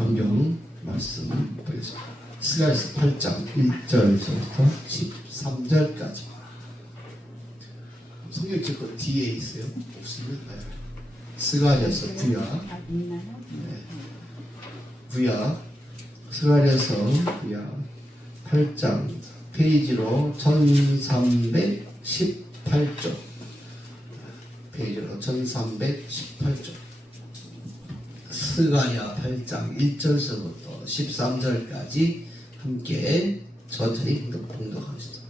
성경 말씀 보겠습니다. 스가랴서 8장 1절부터 13절까지. 성경책 그 뒤에 있어요. 없으면 스가랴서 구약 스가랴서 구약 8장 페이지로 1318쪽 페이지로 1318쪽 스가랴 8장 1절서부터 13절까지 함께 천천히 봉독하겠습니다.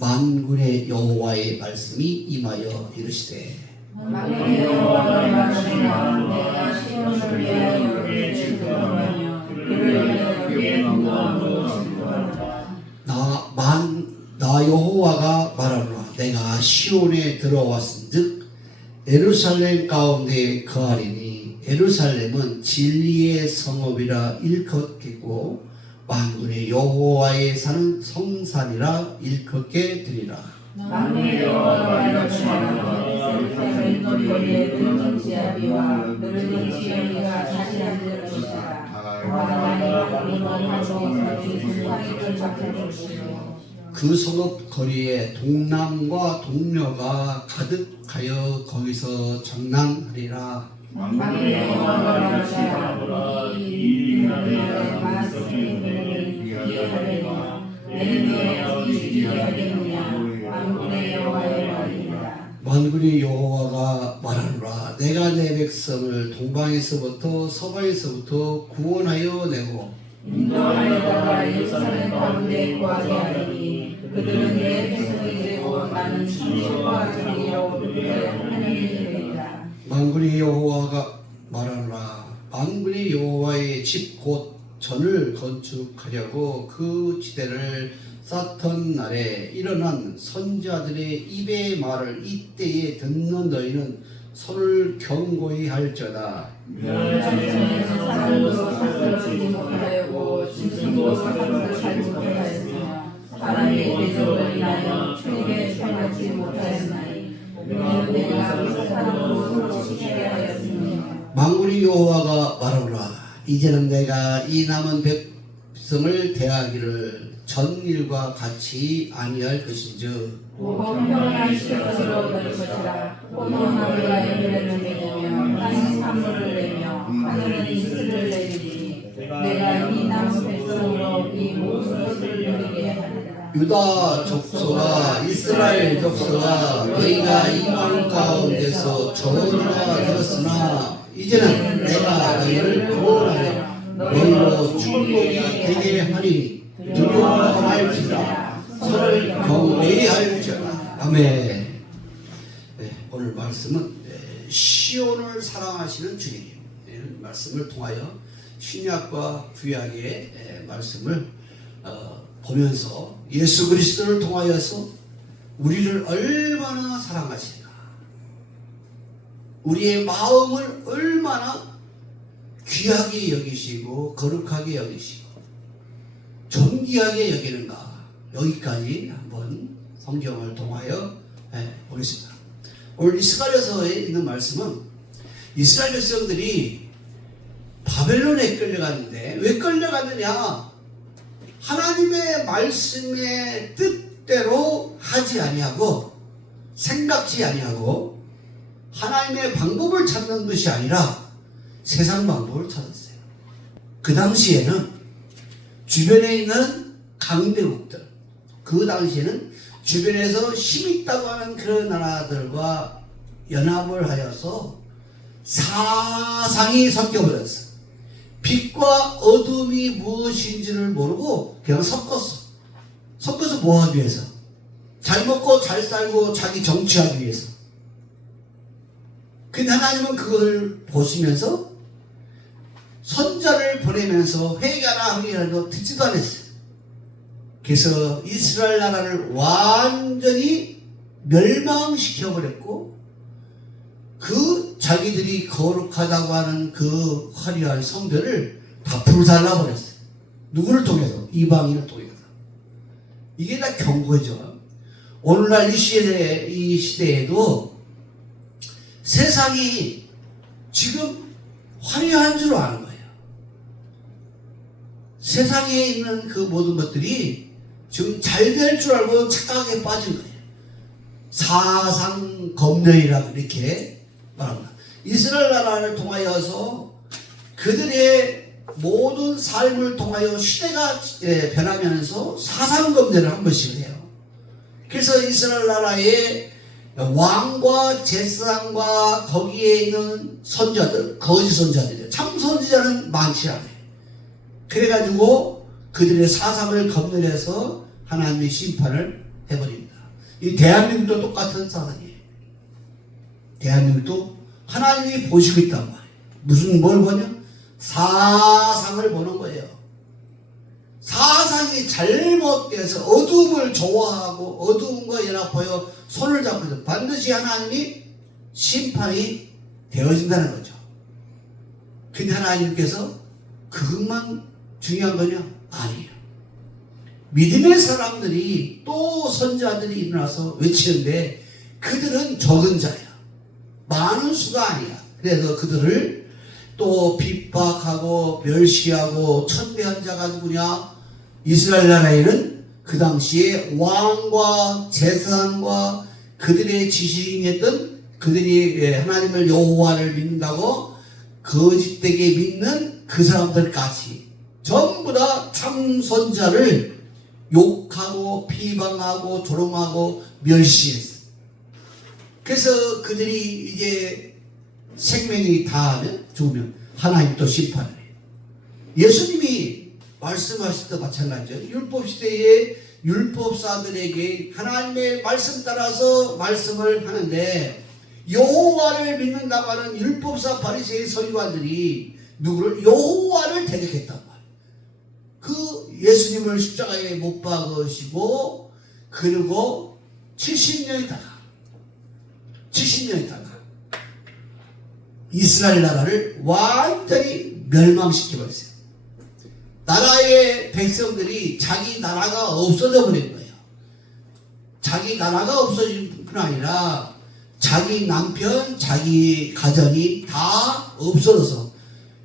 만군의 여호와의 말씀이 임하여 이르시되 만군의 여호와의 말씀이나 내가 시온을 위하여 그를 즐거워하며 그를 그의 영광으로 즐거워하라. 나 여호와가 말하노라. 내가 시온에 들어왔은즉 예루살렘 가운데 거하리니 예루살렘은 진리의 성읍이라 일컫겠고 만군의 여호와의 산은 성산이라 일컫게 되리라. 만군의 여호와가 말씀하노라. 예루살렘 거리에 늙은 지아비와 늙은 지연이가 다시 앉을 것이다. 그 성읍 거리에 동남과 동녀가 가득하여 거기서 장난하리라. 만군의 여호와가 말씀하노라. 이 너희의 말씀을 이해하려니와 내 어찌 이해하겠느냐. 만군의 여호와의 말이니라. 만군의 여호와가 말하노라. 내가 내 백성을 동방에서부터 서방에서부터 구원하여 내고 인도하여다가 예루살렘 가운데 거하게 하리니 그들은 내 백성이 되고 나는 진실과 정의로 그들의 하나님이 되리라. 만군의 여호와가 말하노라. 만군의 여호와의 집 곧 전을 건축하려고 그 지대를 쌓던 날에 일어난 선지자들의 입의 말을 이때에 듣는 너희는 손을 경고히 할지어다. 멸망에서 사람도 사슬을 주지 못하였고 짐승도 사슬을 살지 못하였으며 사람이 대적을 인하여 천국에 살지 못하였나니 이는 내가 그 사람으로 서로 지키게 하였으며. 만군의 여호와가 말하노라. 이제는 내가 이 남은 백성을 대하기를 전일과 같이 아니할 것인즉 공평한 시각으로 될 것이라. 꽃은 하늘과 연결을 내며 땅이 산물을 내며 하늘은 이슬을 내리니 내가 이 남은 백성으로 이 모든 것을 누리게 하리라. 유다 족속아 이스라엘 족속아 너희가 이 마을 가운데서 전우가 되었으나 이제는 내가 너희를 구원하여 너희로 축복이 되게 하니 두려워할지라 서를 경외히 할지어다. 아멘. 네, 오늘 말씀은 시온을 사랑하시는 주님 말씀을 통하여 신약과 구약의 말씀을 보면서 예수 그리스도를 통하여서 우리를 얼마나 사랑하시는가, 우리의 마음을 얼마나 귀하게 여기시고 거룩하게 여기시고 존귀하게 여기는가, 여기까지 한번 성경을 통하여 보겠습니다. 오늘 이 스가랴서에 있는 말씀은 이스라엘 백성들이 바벨론에 끌려갔는데 왜 끌려갔느냐? 하나님의 말씀의 뜻대로 하지 아니하고 생각지 아니하고 하나님의 방법을 찾는 것이 아니라 세상 방법을 찾았어요. 그 당시에는 주변에 있는 강대국들, 그 당시에는 주변에서 힘 있다고 하는 그런 나라들과 연합을 하여서 사상이 섞여버렸어요. 빛과 어둠이 무엇인지를 모르고 그냥 섞어서 뭐 하기 위해서? 잘 먹고 잘 살고 자기 정치하기 위해서. 근데 하나님은 그걸 보시면서 선자를 보내면서 회개하라 하기라도 듣지도 않았어요. 그래서 이스라엘 나라를 완전히 멸망시켜버렸고 그 자기들이 거룩하다고 하는 그 화려한 성전을 다 불살라버렸어요. 누구를 통해서? 이방인을 통해서. 이게 다 경고죠. 오늘날 이 시대에도 세상이 지금 화려한 줄 아는 거예요. 세상에 있는 그 모든 것들이 지금 잘 될 줄 알고 착각에 빠진 거예요. 사상 검열이라고 이렇게 말합니다. 이스라엘 나라를 통하여서 그들의 모든 삶을 통하여 시대가 변하면서 사상 검열을 한 번씩 해요. 그래서 이스라엘 나라의 왕과 제사장과 거기에 있는 선자들, 거짓 선자들이에요. 참 선지자는 많지 않아요. 그래가지고 그들의 사상을 검열해서 하나님의 심판을 해버립니다. 이 대한민국도 똑같은 사상이에요. 대한민국도 하나님이 보시고 있단 말이에요. 무슨 뭘 보냐? 사상을 보는 거예요. 사상이 잘못돼서 어둠을 좋아하고 어둠과 연합하여 손을 잡고 있어 반드시 하나님이 심판이 되어진다는 거죠. 근데 하나님께서 그것만 중요한 거냐? 아니에요. 믿음의 사람들이 또 선자들이 일어나서 외치는데 그들은 적은 자야. 많은 수가 아니야. 그래서 그들을 또 핍박하고 멸시하고 천대한 자가 누구냐? 이스라엘 나라에는 그 당시에 왕과 제사장과 그들의 지식했던 그들이 하나님을 여호와를 믿는다고 거짓되게 믿는 그 사람들까지 전부 다 참선자를 욕하고 비방하고 조롱하고 멸시했어요. 그래서 그들이 이제 생명이 다하면 죽으면 하나님 또 심판을 해요. 예수님이 말씀하실 때 마찬가지죠. 율법시대에 율법사들에게 하나님의 말씀 따라서 말씀을 하는데 여호와를 믿는다고 하는 율법사 바리새의 서기관들이 누구를? 여호와를 대적했단 말이에요. 그 예수님을 십자가에 못 박으시고 그리고 70년 있다가 이스라엘 나라를 완전히 멸망시켜버렸어요. 나라의 백성들이 자기 나라가 없어져 버린 거예요. 자기 나라가 없어진 뿐 아니라 자기 남편, 자기 가정이 다 없어져서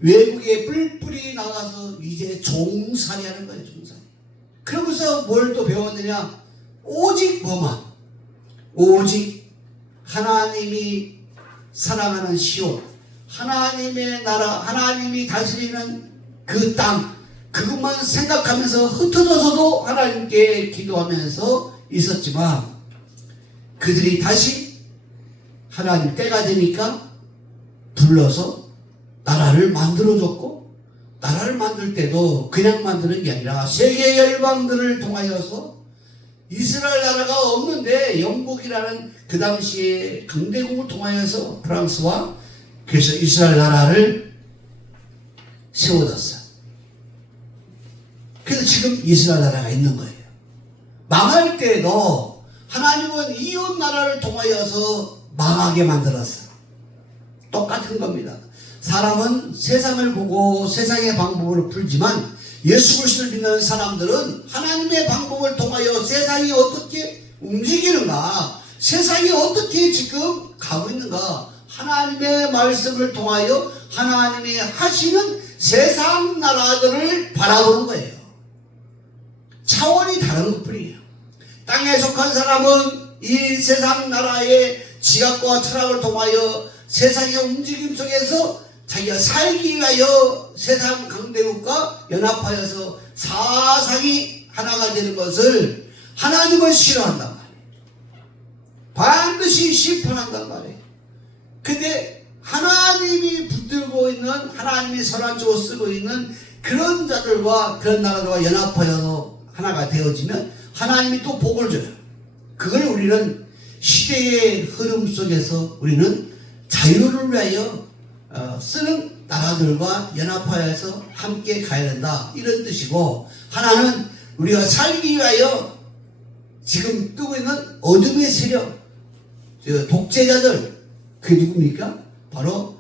외국에 뿔뿔이 나가서 이제 종살이 하는 거예요. 종살이. 그러면서 뭘 또 배웠느냐? 오직 뭐만? 오직 하나님이 사랑하는 시온, 하나님의 나라, 하나님이 다스리는 그 땅, 그것만 생각하면서 흩어져서도 하나님께 기도하면서 있었지만 그들이 다시 하나님 때가 되니까 불러서 나라를 만들어줬고, 나라를 만들 때도 그냥 만드는 게 아니라 세계 열방들을 통하여서 이스라엘 나라가 없는데 영국이라는 그 당시에 강대국을 통하여서 프랑스와 그래서 이스라엘 나라를 세워졌어요. 그래서 지금 이스라엘 나라가 있는 거예요. 망할 때도 하나님은 이웃 나라를 통하여서 망하게 만들었어요. 똑같은 겁니다. 사람은 세상을 보고 세상의 방법을 풀지만 예수 그리스도를 믿는 사람들은 하나님의 방법을 통하여 세상이 어떻게 움직이는가, 세상이 어떻게 지금 가고 있는가, 하나님의 말씀을 통하여 하나님이 하시는 세상 나라들을 바라보는 거예요. 차원이 다른 것뿐이에요. 땅에 속한 사람은 이 세상 나라의 지각과 철학을 통하여 세상의 움직임 속에서 자기가 살기 위하여 세상 강대국과 연합하여서 사상이 하나가 되는 것을 하나님은 싫어한단 말이에요. 반드시 심판한단 말이에요. 근데 하나님이 붙들고 있는, 하나님이 선한쪽으로 쓰고 있는 그런 자들과 그런 나라들과 연합하여서 하나가 되어지면 하나님이 또 복을 줘요. 그걸 우리는 시대의 흐름 속에서 우리는 자유를 위하여 쓰는 나라들과 연합하여서 함께 가야 된다, 이런 뜻이고, 하나는 우리가 살기 위하여 지금 뜨고 있는 어둠의 세력, 독재자들, 그게 누굽니까? 바로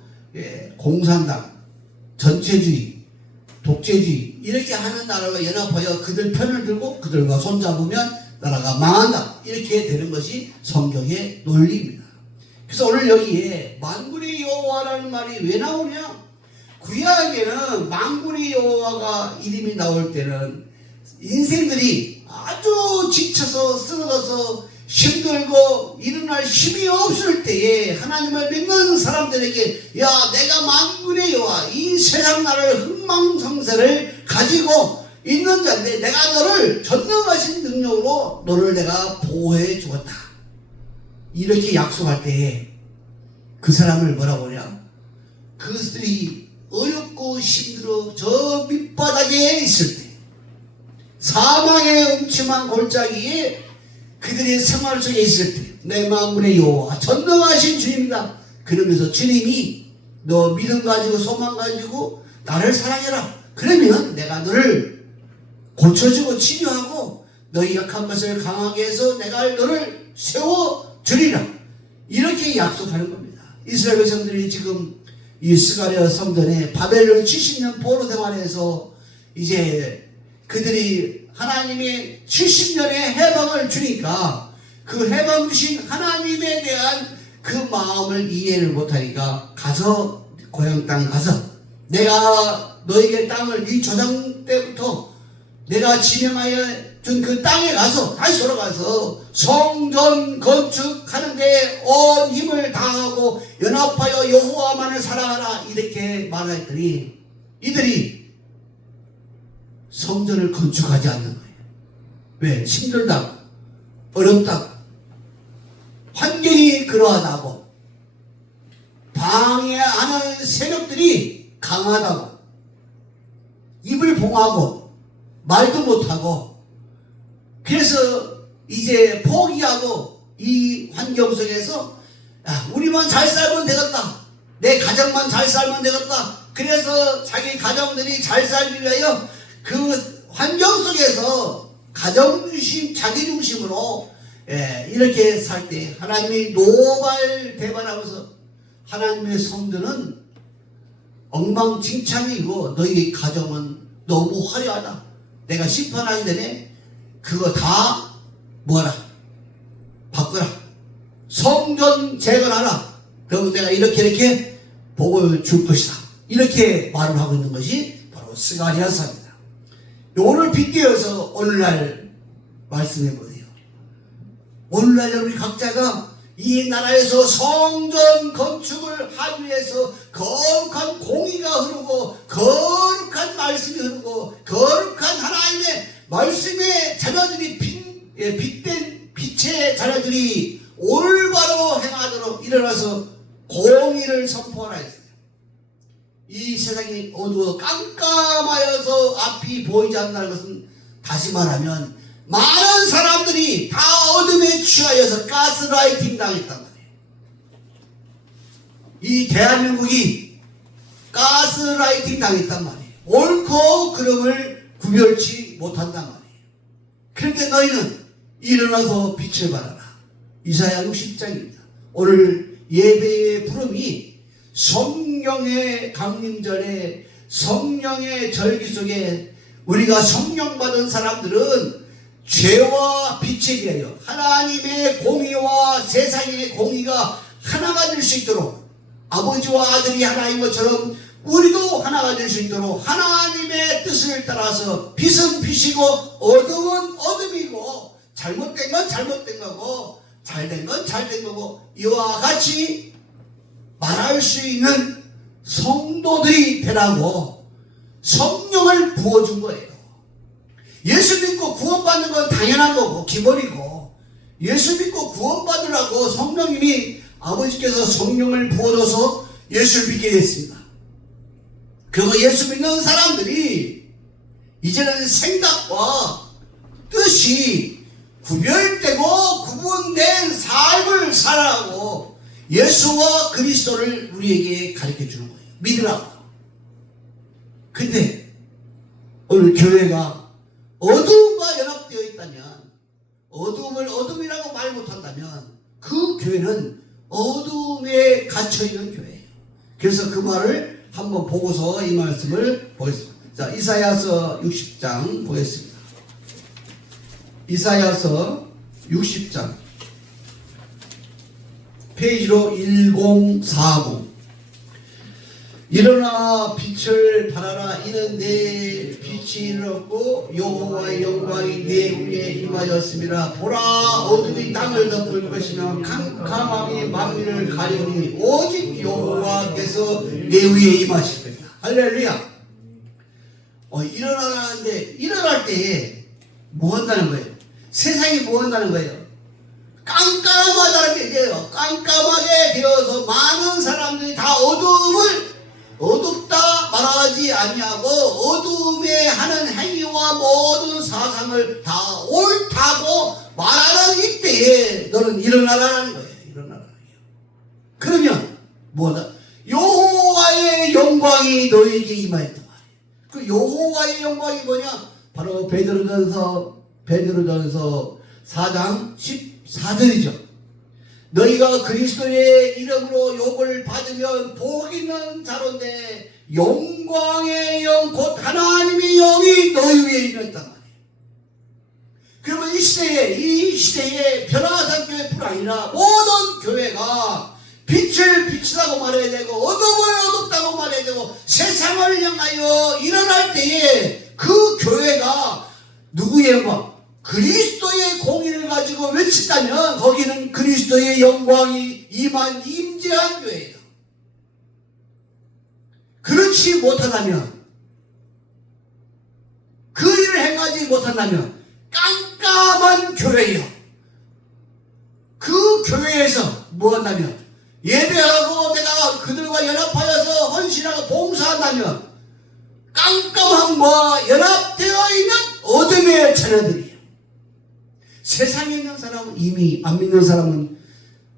공산당, 전체주의, 독재주의 이렇게 하는 나라가 연합하여 그들 편을 들고 그들과 손잡으면 나라가 망한다, 이렇게 되는 것이 성경의 논리입니다. 그래서 오늘 여기에 만군의 여호와라는 말이 왜 나오냐? 구약에는 만군의 여호와가 이름이 나올 때는 인생들이 아주 지쳐서 쓰러져서 힘들고 일어날 힘이 없을 때에 하나님을 믿는 사람들에게 야 내가 만군의 여호와 이 세상 나라를 흥망성쇠를 가지고 있는 자인데 내가 너를 전능하신 능력으로 너를 내가 보호해 주었다. 이렇게 약속할 때에 그 사람을 뭐라고 하냐? 그들이 어렵고 힘들어 저 밑바닥에 있을 때 사망의 음침한 골짜기에 그들의 생활 속에 있을 때 내 만군의 여호와 전능하신 주님이다. 그러면서 주님이 너 믿음 가지고 소망 가지고 나를 사랑해라. 그러면 내가 너를 고쳐주고 치료하고 너희 약한 것을 강하게 해서 내가 너를 세워주리라. 이렇게 약속하는 겁니다. 이스라엘 백성들이 지금 이 스가랴 성전에 바벨론 70년 포로 생활에서 이제 그들이 하나님의 70년의 해방을 주니까 그 해방 주신 하나님에 대한 그 마음을 이해를 못하니까 가서 고향 땅에 가서 내가 너에게 땅을 네 조상 때부터 내가 지명하여 준 그 땅에 가서 다시 돌아가서 성전 건축하는데 온 힘을 다하고 연합하여 여호와만을 사랑하라 이렇게 말했더니 이들이 성전을 건축하지 않는 거예요. 왜? 힘들다고 어렵다고 환경이 그러하다고 방해하는 세력들이 강하다고 입을 봉하고 말도 못하고 그래서 이제 포기하고 이 환경 속에서 야, 우리만 잘 살면 되겠다. 내 가정만 잘 살면 되겠다. 그래서 자기 가정들이 잘 살기 위하여 그 환경 속에서 가정 중심, 자기 중심으로 이렇게 살 때 하나님이 노발대발하면서 하나님의 성전은 엉망진창이고 너희 가정은 너무 화려하다. 내가 심판하기 전에 그거 다 뭐라 바꾸라. 성전 재건하라. 그러면 내가 이렇게 복을 줄 것이다. 이렇게 말을 하고 있는 것이 바로 스가랴서입니다. 오늘 빗대어서 오늘날 말씀해 보세요. 오늘날 우리 각자가 이 나라에서 성전 건축을 하기 위해서 거룩한 공의가 흐르고 거룩한 말씀이 흐르고 거룩한 하나님의 말씀의 자녀들이 빛된 빛의 자녀들이 올바로 행하도록 일어나서 공의를 선포하라 했어요. 이 세상이 어두워 깜깜하여서 앞이 보이지 않는다는 것은 다시 말하면 많은 사람들이 다 어둠에 취하여서 가스라이팅 당했단 말이에요. 이 대한민국이 가스라이팅 당했단 말이에요. 옳고 그름을 구별치 못한단 말이에요. 그런데 너희는 일어나서 빛을 발하라. 이사야 60장입니다. 오늘 예배의 부름이 성령의 강림절에 성령의 절기 속에 우리가 성령 받은 사람들은 죄와 빛에 대하여 하나님의 공의와 세상의 공의가 하나가 될 수 있도록 아버지와 아들이 하나인 것처럼 우리도 하나가 될 수 있도록 하나님의 뜻을 따라서 빛은 빛이고 어둠은 어둠이고 잘못된 건 잘못된 거고 잘된 건 잘된 거고 이와 같이 말할 수 있는 성도들이 되라고 성령을 부어준 거예요. 예수 믿고 구원받는 건 당연한 거고 기본이고 예수 믿고 구원받으라고 성령님이 아버지께서 성령을 부어줘서 예수를 믿게 됐습니다. 그리고 예수 믿는 사람들이 이제는 생각과 뜻이 구별되고 구분된 삶을 살아가고 예수와 그리스도를 우리에게 가르쳐 주는 거예요. 믿으라고. 근데 오늘 교회가 어둠과 연합되어 있다면 어둠을 어둠이라고 말 못한다면 그 교회는 어둠에 갇혀있는 교회예요. 그래서 그 말을 한번 보고서 이 말씀을 보겠습니다. 자, 이사야서 60장 보겠습니다. 이사야서 60장 페이지로 1040 일어나 빛을 발하라. 이는 내 빛이 일어났고 여호와의 영광이 내 위에 임하였습니다. 보라, 어둠이 땅을 덮을 것이며 캄캄함이 만민을 가리우니 오직 여호와께서 내 위에 임하실 것이다. 할렐루야. 일어나는데 일어날 때에 뭐 한다는 거예요? 세상이 뭐 한다는 거예요? 깜깜하다는 게 돼요. 깜깜하게 되어서 많은 사람들이 다 어둡다 말하지 아니하고 어둠에 하는 행위와 모든 사상을 다 옳다고 말하는 이때에 너는 일어나라는 거예요. 일어나라는 거예요. 그러면 뭐다? 여호와의 영광이 너에게 임하였단 말이에요. 그 여호와의 영광이 뭐냐? 바로 베드로전서 4장 14절이죠. 너희가 그리스도의 이름으로 욕을 받으면 복 있는 자로인데 영광의 영 곧 하나님의 영이 너희 위에 임했단 말이에요. 그러면 이 시대에 변화산교회뿐 아니라 모든 교회가 빛을 빛이라고 말해야 되고 어둠을 어둡다고 말해야 되고 세상을 향하여 일어날 때에 그 교회가 누구의 영광? 그리스도의 공의를 가지고 외친다면 거기는 그리스도의 영광이 임재한 교회예요. 그렇지 못하다면, 그 일을 행하지 못한다면 깜깜한 교회예요. 그 교회에서 뭐 한다면, 예배하고 내가 그들과 연합하여서 헌신하고 봉사한다면 깜깜함과 연합되어 있는 어둠의 자녀들이에요. 세상에 있는 사람은, 이미 안 믿는 사람은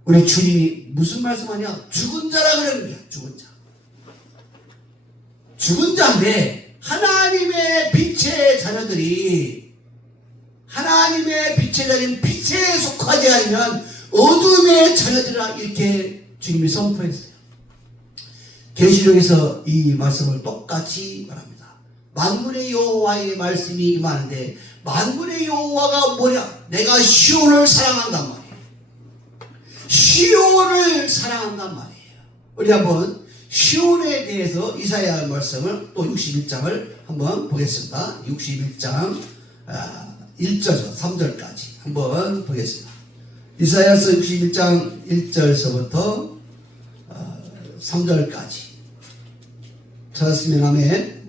우리 주님이 무슨 말씀하냐? 죽은 자라 그러는 거야. 죽은 자. 죽은 자인데 하나님의 빛의 자녀들이, 하나님의 빛의 자녀는 빛에 속하지 않으면 어둠의 자녀들이라 이렇게 주님이 선포했어요. 계시록에서 이 말씀을 똑같이 말합니다. 만군의 여호와의 말씀이 임하는데, 만군의 여호와가 뭐냐? 내가 시온을 사랑한단 말이에요. 시온을 사랑한단 말이에요. 우리 한번 시온에 대해서 이사야 말씀을 또 61장을 한번 보겠습니다. 61장 1절 3절까지 한번 보겠습니다. 이사야서 61장 1절서부터 3절까지 찾았으면 아멘.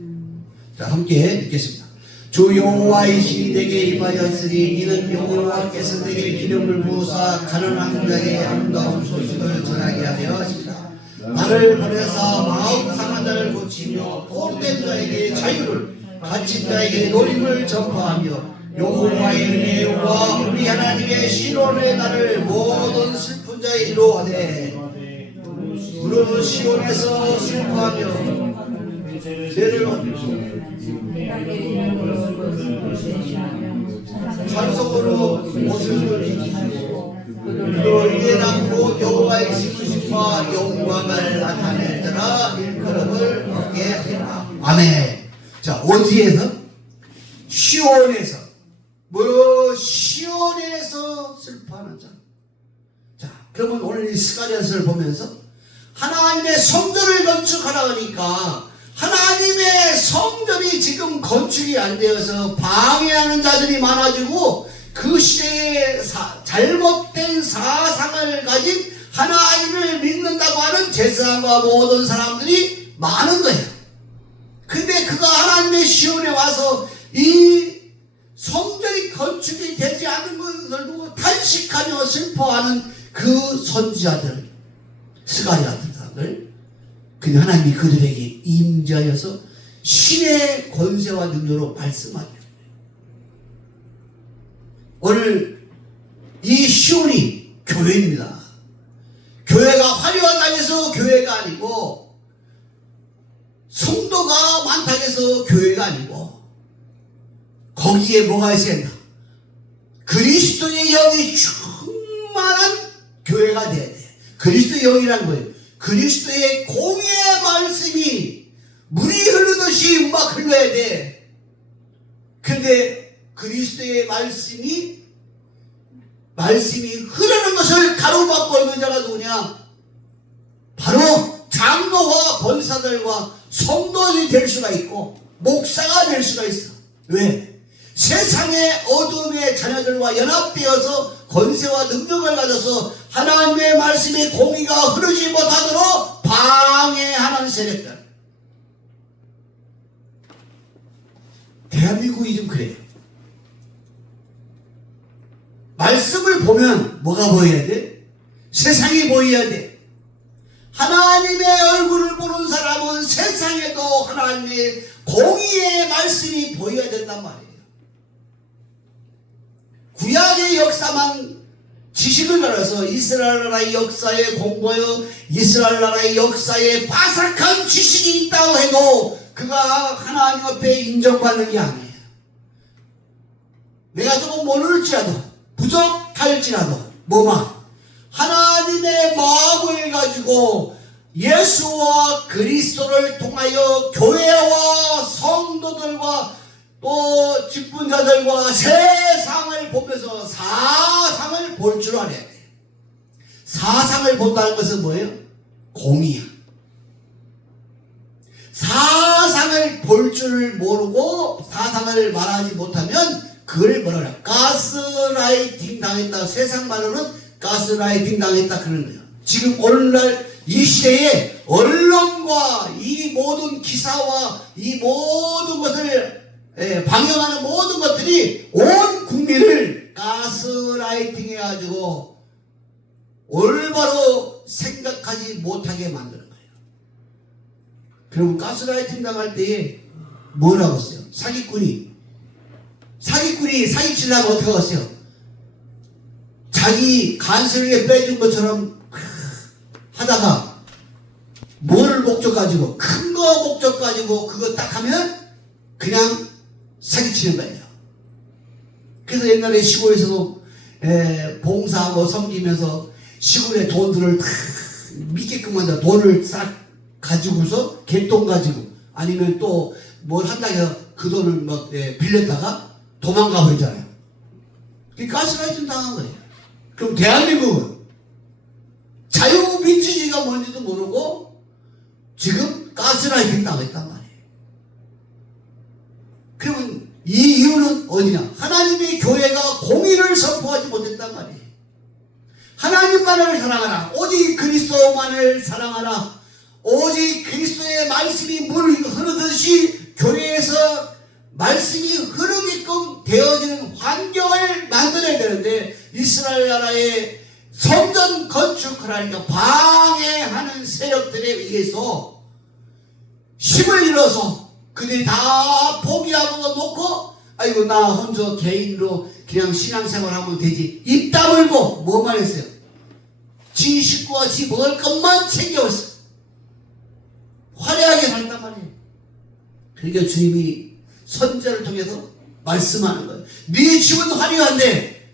자, 함께 읽겠습니다. 주 여호와이시니 내게 임하였으니 이는 여호와께서 내게 기름을 부으사 가난한 자에게 아름다운 소식을 전하게 하려 하시니라. 나를 보내사 마음 상한 자를 고치며 포로된 자에게 자유를, 갇힌 자에게 노림을 전파하며 여호와의 은혜와 우리 하나님의 신원의 날을 모든 슬픈 자의 일로 하되 무릇 시온에서 슬퍼하며 죄를 찬송으로 옷을 입히고 그도 이에 남고 여호와의 신부심과 영광을 나타낼 자라 일컬음을 얻게 하리라. 아멘. 자, 어디에서? 시온에서. 시온에서 슬퍼하는 자. 자, 그러면 오늘 이 스가랴서를 보면서 하나님의 성전을 건축하라 하니까 하나님의 성전이 지금 건축이 안 되어서 방해하는 자들이 많아지고 그 시대에 잘못된 사상을 가진 하나님을 믿는다고 하는 제사장과 모든 사람들이 많은 거예요. 근데 그가 하나님의 시온에 와서 이 성전이 건축이 되지 않은 것을 보고 탄식하며 슬퍼하는 그 선지자들, 스가랴들, 근데 하나님이 그들에게 임재하여서 신의 권세와 능력으로 말씀하죠. 오늘 이 시온이 교회입니다. 교회가 화려하다 해서 교회가 아니고, 성도가 많다 해서 교회가 아니고, 거기에 뭐가 있어야 된다? 그리스도의 영이 충만한 교회가 돼야 돼. 그리스도의 영이란 거예요. 그리스도의 공의의 말씀이 물이 흐르듯이 막 흘러야 돼. 근데 그리스도의 말씀이 흐르는 것을 가로막고 있는 자가 누구냐? 바로 장로 장로와 권사들과 성도들이 될 수가 있고 목사가 될 수가 있어. 왜? 세상의 어둠의 자녀들과 연합되어서 권세와 능력을 가져서 하나님의 말씀의 공의가 흐르지 못하도록 방해하는 세력들. 대한민국이 좀 그래요. 말씀을 보면 뭐가 보여야 돼? 세상이 보여야 돼. 하나님의 얼굴을 보는 사람은 세상에도 하나님의 공의의 말씀이 보여야 된단 말이에요. 구약의 역사만 지식을 가려서 이스라엘 나라의 역사에 공부하여 이스라엘 나라의 역사에 바삭한 지식이 있다고 해도 그가 하나님 앞에 인정받는 게 아니에요. 내가 조금 모를지라도 부족할지라도 하나님의 마음을 가지고 예수와 그리스도를 통하여 교회와 성도들과 또 직분자들과 세상을 보면서 사상을 볼 줄 알아야 돼요. 사상을 본다는 것은 뭐예요? 공의야. 사상을 볼 줄 모르고 사상을 말하지 못하면 그걸 뭐라 그래요? 가스라이팅 당했다. 세상 말로는 가스라이팅 당했다 그러는 거예요. 지금 오늘날 이 시대에 언론과 이 모든 기사와 이 모든 것을 방영하는 모든 것들이 온 국민을 가스라이팅 해가지고 올바로 생각하지 못하게 만드는 거예요. 그러면 가스라이팅 당할 때에 뭐라고 했어요? 사기꾼이 사기치려고 어떻게 했어요? 자기 간수에게 빼준 것처럼 하다가 뭘 목적 가지고 큰 거 목적 가지고 그거 딱 하면 그냥 사기치는 거예요. 그래서 옛날에 시골에서도 봉사하고 섬기면서 시골에 돈들을 다 믿게끔 만들어 돈을 싹 가지고서 개돈 가지고 아니면 또 뭘 한다고 해서 그 돈을 막 빌렸다가 도망가 버리잖아요. 그게 가스라이팅 당한 거예요. 그럼 대한민국은 자유민주주의가 뭔지도 모르고 지금 가스라이팅 당했단 말이에요. 그러면 이 이유는 어디냐? 하나님의 교회가 공의를 선포하지 못했단 말이에요. 하나님만을 사랑하라. 오직 그리스도만을 사랑하라. 오직 그리스도의 말씀이 물 흐르듯이 교회에서 말씀이 흐르게끔 되어지는 환경을 만들어야 되는데 이스라엘 나라의 성전 건축하라니까 방해하는 세력들에 의해서 힘을 잃어서 그들이 다 포기하고 놓고 아이고 나 혼자 개인으로 그냥 신앙생활하면 되지 입 다물고 뭐만 했어요? 지 식구와 지 먹을 것만 챙겨왔어요. 화려하게 살단 말이에요. 그러니까 주님이 선제를 통해서 말씀하는 거예요. 네 집은 화려한데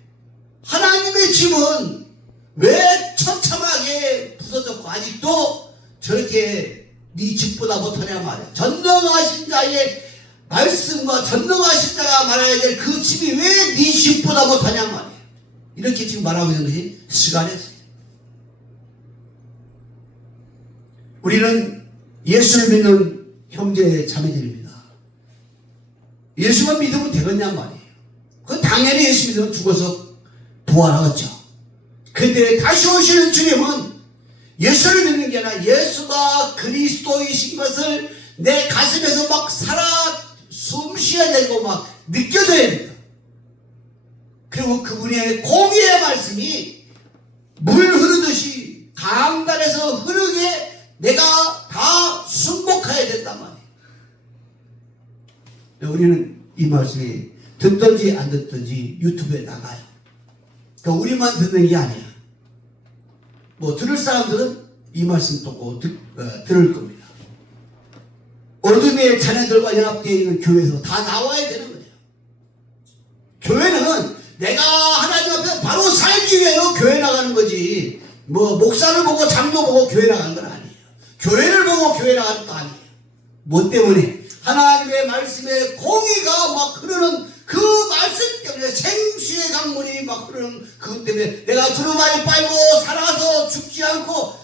하나님의 집은 왜 처참하게 부서졌고 아직도 저렇게 네 집보다 못하냐 말이야. 전능하신 자의 말씀과 전능하신 자가 말해야 될 그 집이 왜 네 집보다 못하냐 말이야. 이렇게 지금 말하고 있는 것이 스가랴서예요. 우리는 예수를 믿는 형제 자매들입니다. 예수만 믿으면 되겠냐 말이에요. 그건 당연히 예수 믿으면 죽어서 부활하겠죠. 근데 다시 오시는 주님은 예수를 믿는 게 아니라 예수가 그리스도이신 것을 내 가슴에서 막 살아 숨쉬어야 되고 막 느껴져야 돼요. 그리고 그분의 공의의 말씀이 물 흐르듯이 강단에서 흐르게 내가 다 순복해야 된단 말이에요. 우리는 이 말씀이 듣든지 안 듣든지 유튜브에 나가요. 그러니까 우리만 듣는 게 아니야. 뭐 들을 사람들은 이 말씀 듣고 들을 겁니다. 어둠의 자녀들과 연합되어 있는 교회에서 다 나와야 되는 거예요. 교회는 내가 하나님 앞에 바로 살기 위해서 교회 나가는 거지. 뭐 목사를 보고 장로 보고 교회 나가는 건 아니에요. 교회를 보고 교회 나가는 것도 아니에요. 뭐 때문에? 하나님의 말씀에 공의가 막 흐르는 그 말씀 때문에 생수의 강물이 막 흐르는 그것 때문에 내가 두루마리 빨고 살아서 죽지 않고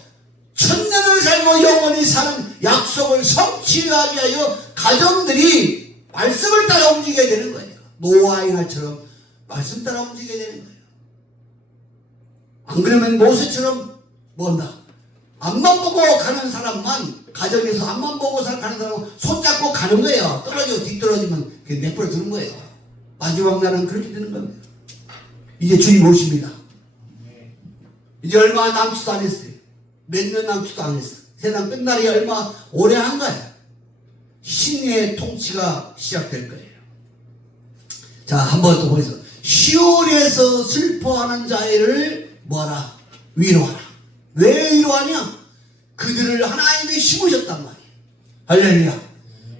천년을 살고 영원히 사는 치유하기 위하여 가정들이 말씀을 따라 움직여야 되는 거예요. 노아의 날처럼 말씀 따라 움직여야 되는 거예요. 안 그러면 모세처럼 뭔다. 앞만 보고 가는 사람만, 가정에서 앞만 보고 가는 사람은 손잡고 가는 거예요. 떨어지고 뒤떨어지면 내버려 두는 거예요. 마지막 날은 그렇게 되는 겁니다. 이제 주님 오십니다. 이제 얼마 남지도 안 했어요. 몇 년 남지도 안 했어요. 세상 끝날이 얼마 오래 한 거예요. 신의 통치가 시작될 거예요. 자, 한번 또 보세요. 시온에서 슬퍼하는 자를 뭐하라? 위로하라. 왜 위로하냐? 그들을 하나님이 심으셨단 말이에요. 할렐루야.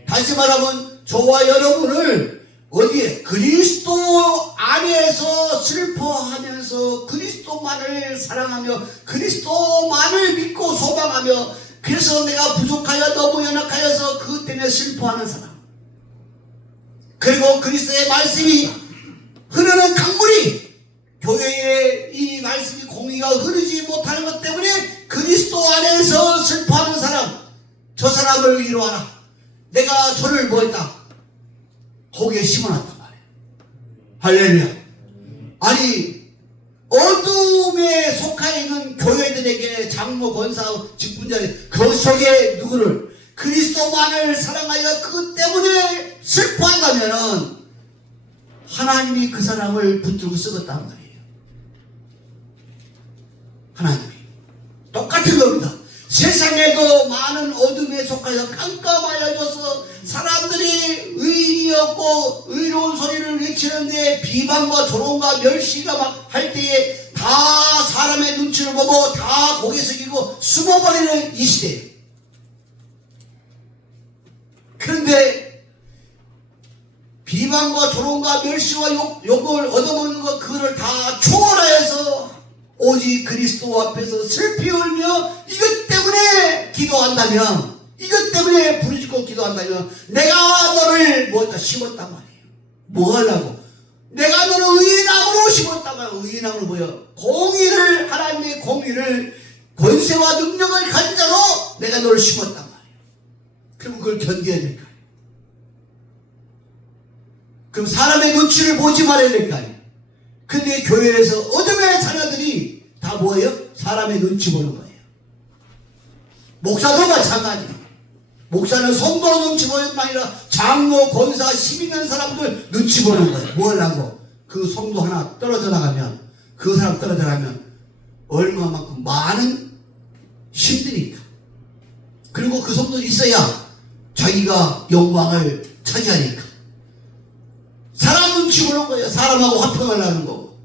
다시 말하면 저와 여러분을 어디에? 그리스도 안에서 슬퍼하면서 그리스도만을 사랑하며 그리스도만을 믿고 소망하며, 그래서 내가 부족하여 너무 연약하여서 그것 때문에 슬퍼하는 사람, 그리고 그리스도의 말씀이 흐르는 강물이, 교회에 이 말씀이 공의가 흐르지 못하는 것 때문에 그리스도 안에서 슬퍼하는 사람, 저 사람을 위로하라. 내가 저를 뭐했다? 거기에 심어놨단 말이에요. 할렐루야. 아니, 어둠에 속해 있는 교회들에게 장로, 권사, 직분자들, 그 속에 누구를? 그리스도만을 사랑하여 그것 때문에 슬퍼한다면 하나님이 그 사람을 붙들고 쓰겠단 말이에요. 하나님이. 똑같은 겁니다. 세상에도 많은 어둠에 속하여 깜깜하여져서 사람들이 의인이 없고 의로운 소리를 외치는데 비방과 조롱과 멸시가 막 할 때에 다 사람의 눈치를 보고 다 고개 숙이고 숨어버리는 이 시대. 그런데 비방과 조롱과 멸시와 욕을 얻어먹는 것, 그거를 다 초월해서 오직 그리스도 앞에서 슬피 울며 이것 때문에 기도한다면, 이것 때문에 부르짖고 기도한다면 내가 너를 뭐다 심었단 말이에요. 뭐 하려고? 내가 너를 의의 나무로 심었단 말이에요. 의의 나무는 뭐예요? 공의를, 하나님의 공의를, 권세와 능력을 가진 자로 내가 너를 심었단 말이에요. 그럼 그걸 견뎌야 될 거 아니에요. 그럼 사람의 눈치를 보지 말아야 될 거 아니에요. 근데 교회에서 어둠의 자녀들이 다 뭐예요? 사람의 눈치 보는 거예요. 목사도 마찬가지. 목사는 성도 눈치 보는 게 아니라 장로, 권사, 12년 사람들 눈치 보는 거예요. 뭐 하려고? 그 성도 하나 떨어져 나가면, 그 사람 떨어져 나가면 얼마만큼 많은 힘드니까. 그리고 그 성도 있어야 자기가 영광을 차지하니까. 사람 눈치 보는 거예요. 사람하고 화평하려는 거고.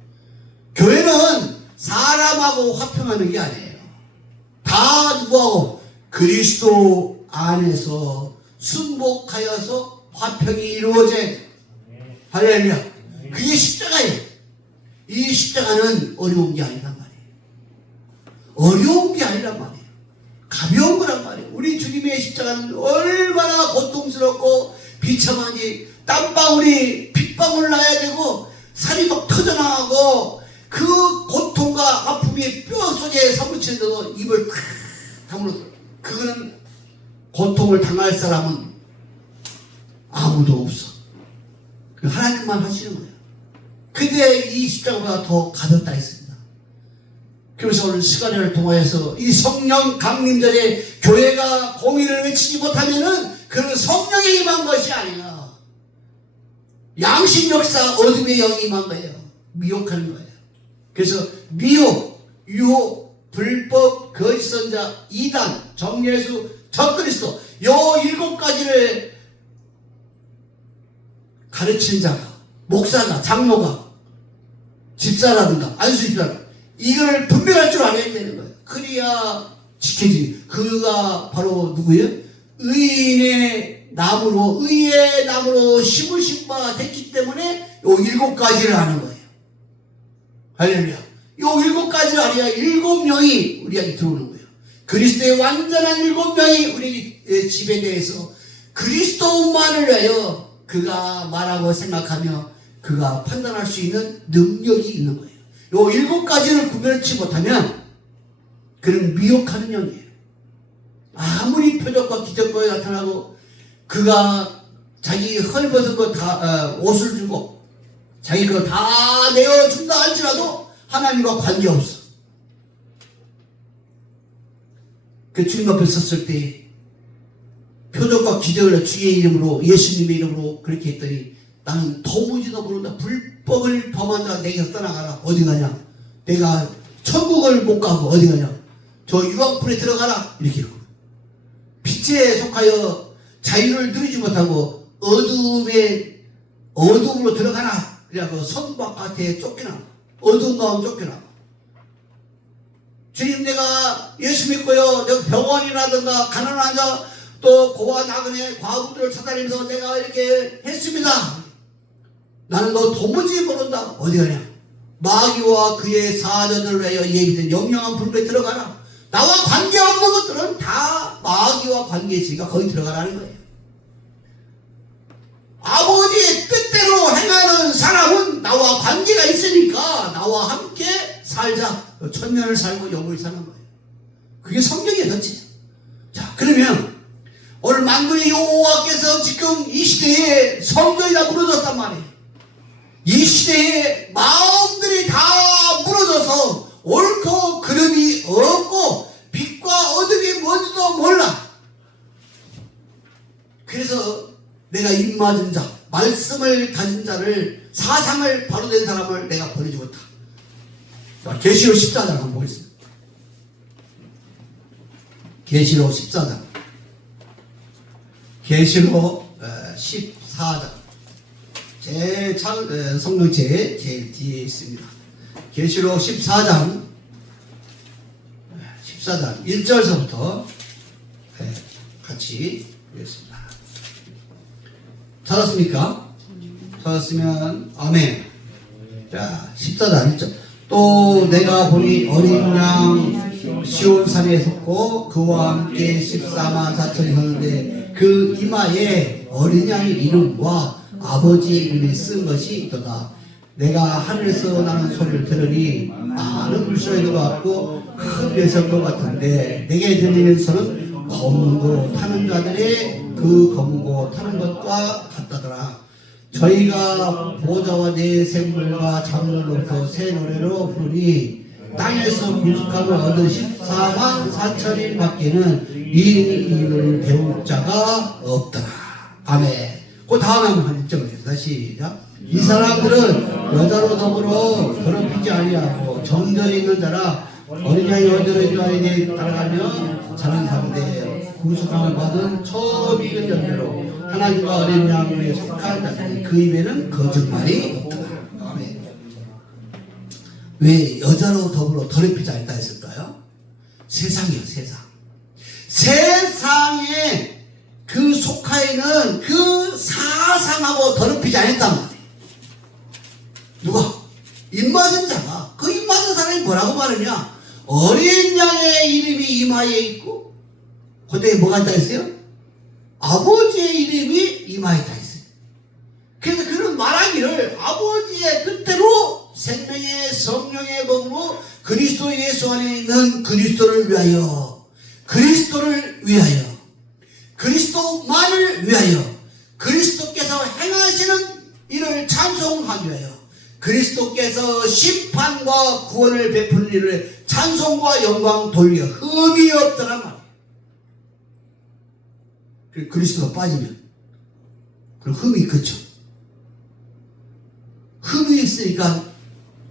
교회는 사람하고 화평하는 게 아니에요. 다 누구하고? 그리스도 안에서 순복하여서 화평이 이루어져야 돼. 할렐루야. 그게 십자가예요. 이 십자가는 어려운 게 아니란 말이에요. 어려운 게 아니란 말이에요. 가벼운 거란 말이에요. 우리 주님의 십자가는 얼마나 고통스럽고 비참하니, 땀방울이 핏방울 나야 되고 살이 막 터져나가고 그 고통과 아픔이 뼈 속에 사무치는데도 입을 탁 다물어서, 그거는 고통을 당할 사람은 아무도 없어. 하나님만 하시는 거예요. 근데 이 십자가가 더 가볍다 했습니다. 그래서 오늘 시간을 통하여서 이 성령 강림절에 교회가 공의를 외치지 못하면은 그는 성령이 임한 것이 아니라 양심 역사 어둠의 영이 임한 거예요. 미혹하는 거예요. 그래서 미혹, 유혹, 불법, 거짓 선자, 이단, 정예수, 적그리스도, 요 7가지를 가르치는 자가, 목사가, 장로가, 집사라든가 안수집사라든가 이걸 분별할 줄 알아야 되는 거예요. 그래야 지켜지지. 그가 바로 누구예요? 의인의 나무로, 의의 나무로 심으신 바 됐기 때문에 요 7가지를 아는 거예요. 할렐루야. 요 7가지를 알아야 7명이 우리에게 들어오는 거예요. 그리스도의 완전한 7명이 우리 집에 대해서 그리스도만을 위하여 그가 말하고 생각하며 그가 판단할 수 있는 능력이 있는 거예요. 요 7가지를 구별치 못하면 그는 미혹하는 영이에요. 아무리 표적과 기적과 나타나고 그가 자기 헐벗은 거 다 옷을 주고 자기 거 다 내어준다 할지라도 하나님과 관계없어. 그 주님 앞에 섰을 때 표적과 기적을 주의 이름으로 예수님의 이름으로 그렇게 했더니 나는 도무지도 모른다. 불법을 범한 자 내게서 떠나가라. 어디 가냐? 내가 천국을 못 가고 어디 가냐? 저 유황불에 들어가라. 이렇게 했고 빛에 속하여 자유를 누리지 못하고 어둠으로 들어가라. 그래갖고 성 바깥에 쫓겨나. 어두운 가운데 쫓겨나. 주님 내가 예수 믿고요. 내가 병원이라든가 가난한 자 또 고아 나그네 과부들을 찾아다니면서 내가 이렇게 했습니다. 나는 너 도무지 모른다. 어디 가냐? 마귀와 그의 사자들을 위하여 예비된 영영한 불에 들어가라. 나와 관계없는 것들은 다 마귀와 관계지가 거기 들어가라는 거예요. 아버지의 뜻대로 행하는 사람은 나와 관계가 있으니까 나와 함께 살자. 천년을 살고 영원히 사는 거예요. 그게 성경의 전체죠. 자, 그러면 오늘 만군의 여호와께서 지금 이 시대에 성전이 다 무너졌단 말이에요. 이 시대에 마음들이 다 무너져서 옳고 그름이 없고 빛과 어둠이 뭔지도 몰라. 그래서 내가 입맞은 자, 말씀을 가진 자를, 사상을 바로 된 사람을 내가 보내주었다. 자, 계시록 14장 한번 보겠습니다. 계시록 14장. 계시록 14장. 성경책 제일 뒤에 있습니다. 계시록 14장 1절서부터 같이 보겠습니다. 찾았습니까? 찾았으면 아멘. 자, 14장 1절. 또 내가 보니 어린 양 시온산에 섰고 그와 함께 14만 4천이 섰는데 그 이마에 어린 양의 이름과 아버지의 이름이 쓴 것이 있도다. 내가 하늘에서 나는 소리를 들으니 많은 물소리도 같고 큰 배설도 같은데 내게 들리는 소리는 검고 타는 자들의 그 검고 타는 것과 같다더라. 저희가 보좌와 내 생물과 장로로부터 새 노래로 부르니 땅에서 구속함을 얻은 14만 4천인 밖에는 이 일을 배울 자가 없더라. 아멘. 그 다음에 한번 읽어보겠습니다. 시작. 이 사람들은 여자로 더불어 더럽히지 아니하고 정절이 있는 자라 어린 양이 어디로 인도하여 따라가며 자는 사람인데 구속함을 받은 처음 익은 열매로 하나님과 어린 양에 속한 자들이 그 입에는 거짓말이 없더라. 아멘. 왜 여자로 더불어 더럽히지 않다 했을까요? 세상이요, 세상. 세상에 그 속하에는 그 사상하고 더럽히지 않았단 말이에요. 누가? 입맞은 자가. 그 입맞은 사람이 뭐라고 말하냐? 어린 양의 이름이 이마에 있고 그때 뭐가 있다 했어요? 아버지의 이름이 이마에 있다 했어요. 그래서 그는 말하기를 아버지의 뜻대로 생명의 성령의 몸으로 그리스도 예수 안에 있는 그리스도를 위하여, 그리스도를 위하여, 그리스도만을 위하여, 그리스도께서 행하시는 일을 찬송하기 위하여, 그리스도께서 심판과 구원을 베푸는 일을 찬송과 영광 돌려 흠이 없더란 말이에요. 그리스도가 빠지면 그럼 흠이 그쳐. 흠이 있으니까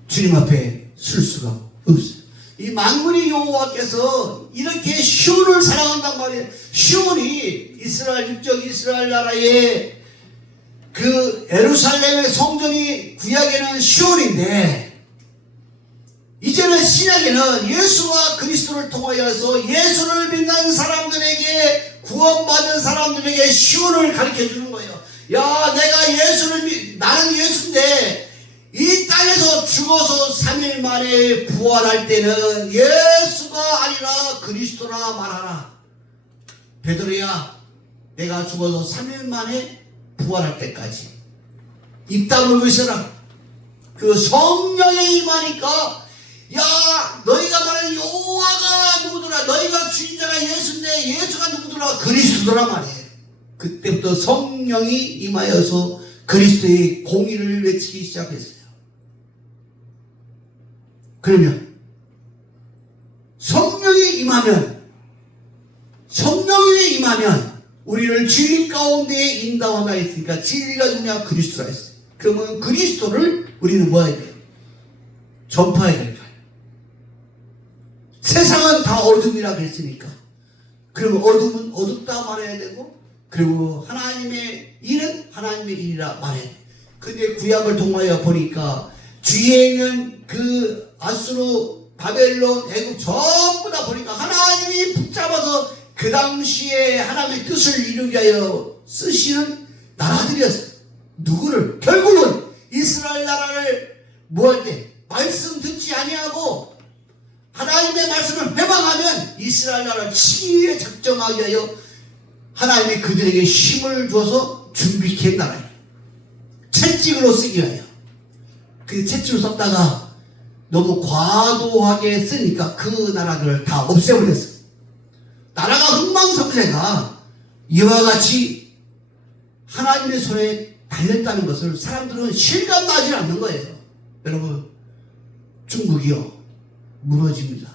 주님 앞에 설 수가 없어요. 이 만군의 여호와께서 이렇게 시온을 사랑한단 말이에요. 시온이 이스라엘 육적 이스라엘 나라의 그 예루살렘의 성전이 구약에는 시온인데 이제는 신약에는 예수와 그리스도를 통하여서 예수를 믿는 사람들에게 구원받은 사람들에게 시온을 가르쳐 주는 거예요. 야, 내가 나는 예수인데 이 땅에서 죽어서 3일 만에 부활할 때는 예수가 아니라 그리스도라 말하라. 베드로야, 내가 죽어서 3일 만에 부활할 때까지 입 다물고 있어라. 그 성령에 임하니까 야, 너희가 말하는 여호와가 누구더라? 너희가 주인자가 예수인데 예수가 누구더라? 그리스도라 말이에요. 그때부터 성령이 임하여서 그리스도의 공의를 외치기 시작했어요. 그러면 성령이 임하면 우리를 진리 가운데 인도하다 했으니까 진리가 누구냐? 그리스도라 했어요. 그러면 그리스도를 우리는 뭐 해야 돼요? 전파해야 될 거예요. 세상은 다 어둠이라 그랬으니까 그러면 어둠은 어둡다 말해야 되고, 그리고 하나님의 일은 하나님의 일이라 말해야 돼요. 근데 구약을 통하여 보니까 뒤에 있는 그 아수르, 바벨론, 애굽 전부 다 보니까 하나님이 붙잡아서 그 당시에 하나님의 뜻을 이루기 위하여 쓰시는 나라들이었어요. 누구를? 결국은 이스라엘 나라를 뭐 할 때? 말씀 듣지 아니하고 하나님의 말씀을 회방하면 이스라엘 나라를 치기에 작정하기 위하여 하나님이 그들에게 힘을 줘서 준비한 나라예요. 채찍으로 쓰기 위하여. 그 채찍으로 썼다가 너무 과도하게 쓰니까 그 나라들을 다 없애버렸어요. 나라가 흥망성쇠가 이와 같이 하나님의 손에 달렸다는 것을 사람들은 실감나지 않는 거예요. 여러분, 중국이요 무너집니다.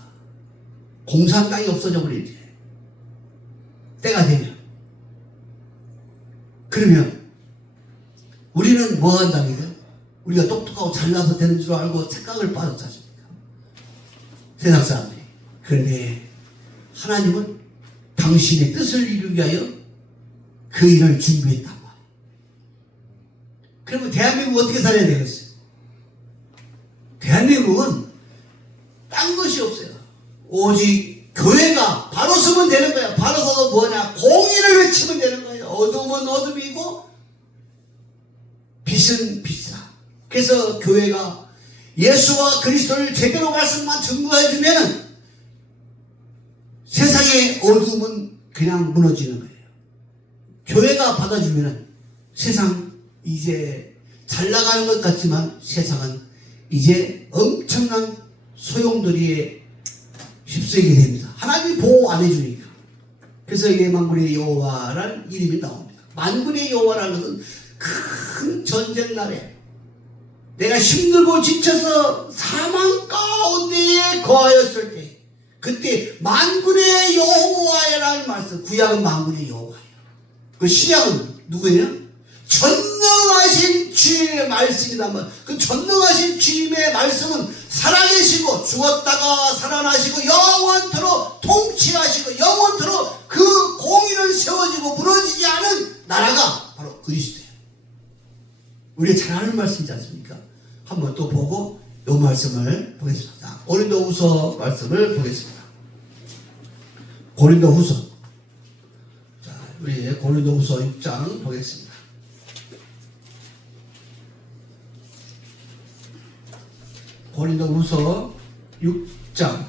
공산당이 없어져 버리지. 때가 되면. 그러면 우리는 뭐 한답니까? 우리가 똑똑하고 잘나서 되는 줄 알고 착각을 빠졌지 않습니까? 세상 사람들이. 그런데 하나님은 당신의 뜻을 이루기 위하여 그 일을 준비했단 말이에요. 그러면 대한민국은 어떻게 살아야 되겠어요? 대한민국은 딴 것이 없어요. 오직 교회가 바로 서면 되는 거야. 바로 서서 뭐냐? 공의를 외치면 되는 거예요. 어둠은 어둠이고 빛은 빛이다. 그래서 교회가 예수와 그리스도를 제대로 말씀만 증거해주면 세상의 어둠은 그냥 무너지는 거예요. 교회가 받아주면 세상 이제 잘 나가는 것 같지만 세상은 이제 엄청난 소용돌이에 휩쓸게 됩니다. 하나님이 보호 안 해주니까. 그래서 이게 만군의 여호와라는 이름이 나옵니다. 만군의 여호와라는 것은 큰 전쟁 날에 내가 힘들고 지쳐서 사망 가운데에 거하였을 때 그때 만군의 여호와라는 말씀, 구약은 만군의 여호와예요. 그 신약은 누구예요? 전능하신 주님의 말씀이란 그 전능하신 주님의 말씀은 살아계시고 죽었다가 살아나시고 영원토록 통치하시고 영원토록 그 공의를 세워지고 무너지지 않은 나라가 바로 그리스도예요. 우리가 잘 아는 말씀이지 않습니까? 한번 또 보고 이 말씀을 보겠습니다. 고린도후서 말씀을 보겠습니다. 고린도후서, 자, 우리 고린도후서 6장 보겠습니다. 고린도후서 6장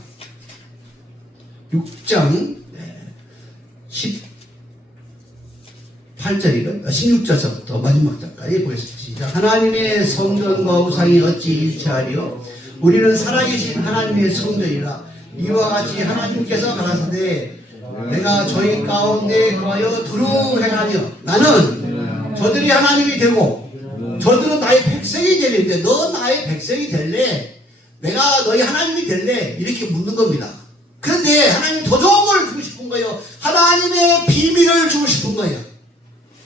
18절이고 16절부터 마지막 절까지 보겠습니다. 시작. 하나님의 성전과 우상이 어찌 일치하리요? 우리는 살아계신 하나님의 성전이라. 이와 같이 하나님께서 가라사대 내가 저희 가운데 거하여 두루 행하며 나는 저들이 하나님이 되고 저들은 나의 백성이 되는데 너 나의 백성이 될래? 내가 너희 하나님이 될래? 이렇게 묻는 겁니다. 그런데 하나님이 더 좋은 걸 주고 싶은 거예요. 하나님의 비밀을 주고 싶은 거예요.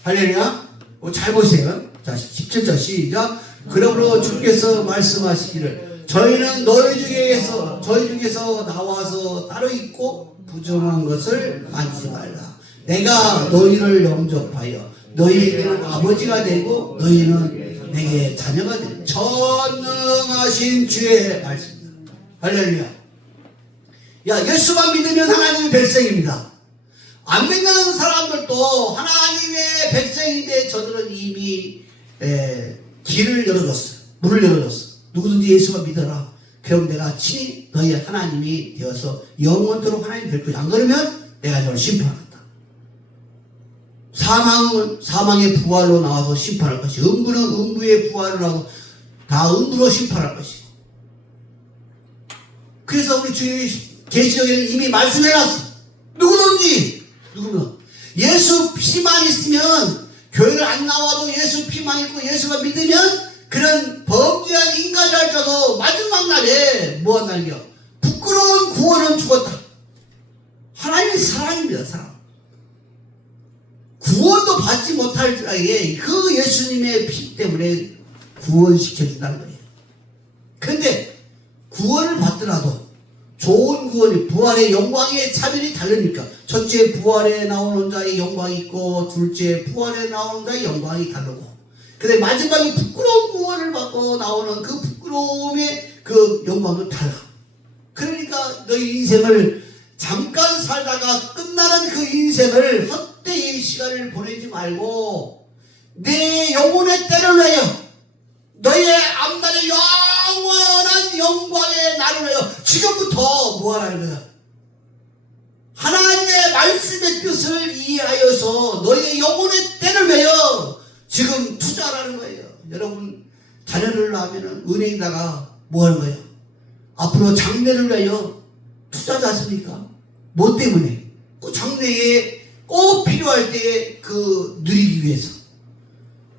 할렐루야. 잘 보세요. 자, 17절 시작. 그러므로 주께서 말씀하시기를 저희 중에서 나와서 따로 있고 부정한 것을 만지지 말라. 내가 너희를 영접하여 너희에게는 아버지가 되고 너희는 내게 자녀가 되는 전능하신 주의 말씀입니다. 할렐루야. 야, 예수만 믿으면 하나님의 백성입니다. 안 믿는 사람들도 하나님의 백성인데 저들은 이미 길을 열어줬어요. 문을 열어줬어. 누구든지 예수만 믿어라. 그럼 내가 친히 너희 하나님이 되어서 영원토록 하나님이 될 거야. 안 그러면 내가 너를 심판한다. 사망의 부활로 나와서 심판할 것이고 음부는 음부의 부활을 하고 다 음부로 심판할 것이고. 그래서 우리 주의 계시록에는 이미 말씀해놨어. 누구는 예수 피만 있으면, 교회를 안 나와도 예수 피만 있고 예수가 믿으면 그런 범죄한 인간이랄지라도 마지막 날에 뭐한다는겨? 부끄러운 구원은 죽었다. 하나님의 사랑입니다. 사랑. 구원도 받지 못할 자에게 그 예수님의 피 때문에 구원시켜준다는 거예요. 그런데 구원을 받더라도 좋은 구원이, 부활의 영광의 차별이 다르니까, 첫째 부활에 나오는 자의 영광이 있고 둘째 부활에 나오는 자의 영광이 다르고, 근데 마지막에 부끄러운 구원을 받고 나오는 그 부끄러움의 그 영광은 달라. 그러니까 너희 인생을 잠깐 살다가 끝나는 그 인생을 헛되이 시간을 보내지 말고 내 영혼의 때를 위하여, 너희의 앞날의 영원한 영광의 날을 위하여 지금부터 뭐하라는 거야? 하나님의 말씀의 뜻을 이해하여서 너희의 영혼의 때를 위하여 지금 투자하라는 거예요. 여러분 자녀를 낳으면 은행에다가 뭐하는 거예요? 앞으로 장래를 위하여 투자하지 않습니까? 뭐 때문에? 그 장래에 꼭 필요할 때에 그 누리기 위해서.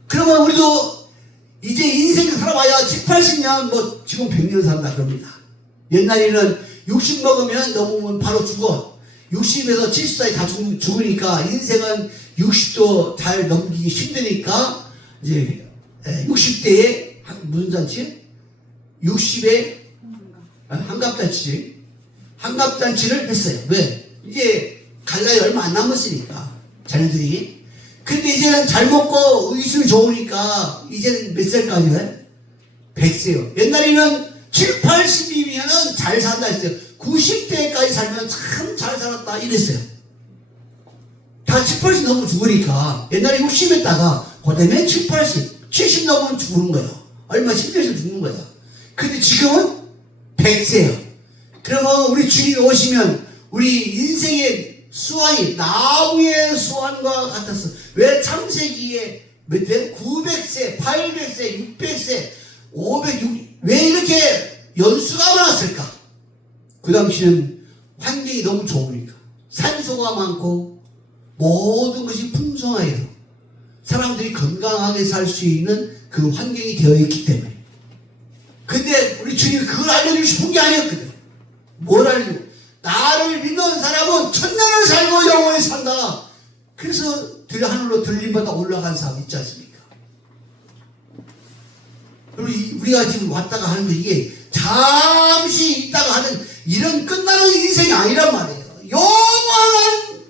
그러면 우리도 이제 인생을 살아봐야 7, 80년, 뭐 지금 100년 산다 그럽니다. 옛날에는 60 먹으면 넘으면 바로 죽어. 60에서 70살에 다 죽으니까 인생은 60도 잘 넘기기 힘드니까 이제 60대에 무슨 잔치? 60에 한갑잔치. 한갑잔치를 했어요. 왜? 이제 갈 날이 얼마 안 남았으니까 자녀들이. 근데 이제는 잘 먹고 의술이 좋으니까 이제는 몇 살까지요? 100세요. 옛날에는 7, 80이면은 잘 산다 했어요. 90대까지 살면 참 잘 살았다 이랬어요. 다 7, 80 넘으면 죽으니까. 옛날에 60 했다가 그다음에 7, 80, 70 넘으면 죽는 거예요. 얼마 힘들어서 죽는 거예요. 근데 지금은 100세요. 그러면 우리 주님 오시면 우리 인생의 수완이 나무의 수완과 같았어. 왜 창세기에 몇 대? 900세, 800세, 600세, 500, 왜 이렇게 연수가 많았을까? 그 당시는 환경이 너무 좋으니까. 산소가 많고 모든 것이 풍성하여서 사람들이 건강하게 살 수 있는 그 환경이 되어 있기 때문에. 근데 우리 주님이 그걸 알려주고 싶은 게 아니었거든. 뭘 알려주고? 나를 믿는 사람은 천년을 살고 영원히 산다. 그래서 하늘로 들림받아 올라간 사람 있지 않습니까? 그리고 우리가 지금 왔다가 하는 거, 이게 잠시 있다가 하는 이런 끝나는 인생이 아니란 말이에요. 영원한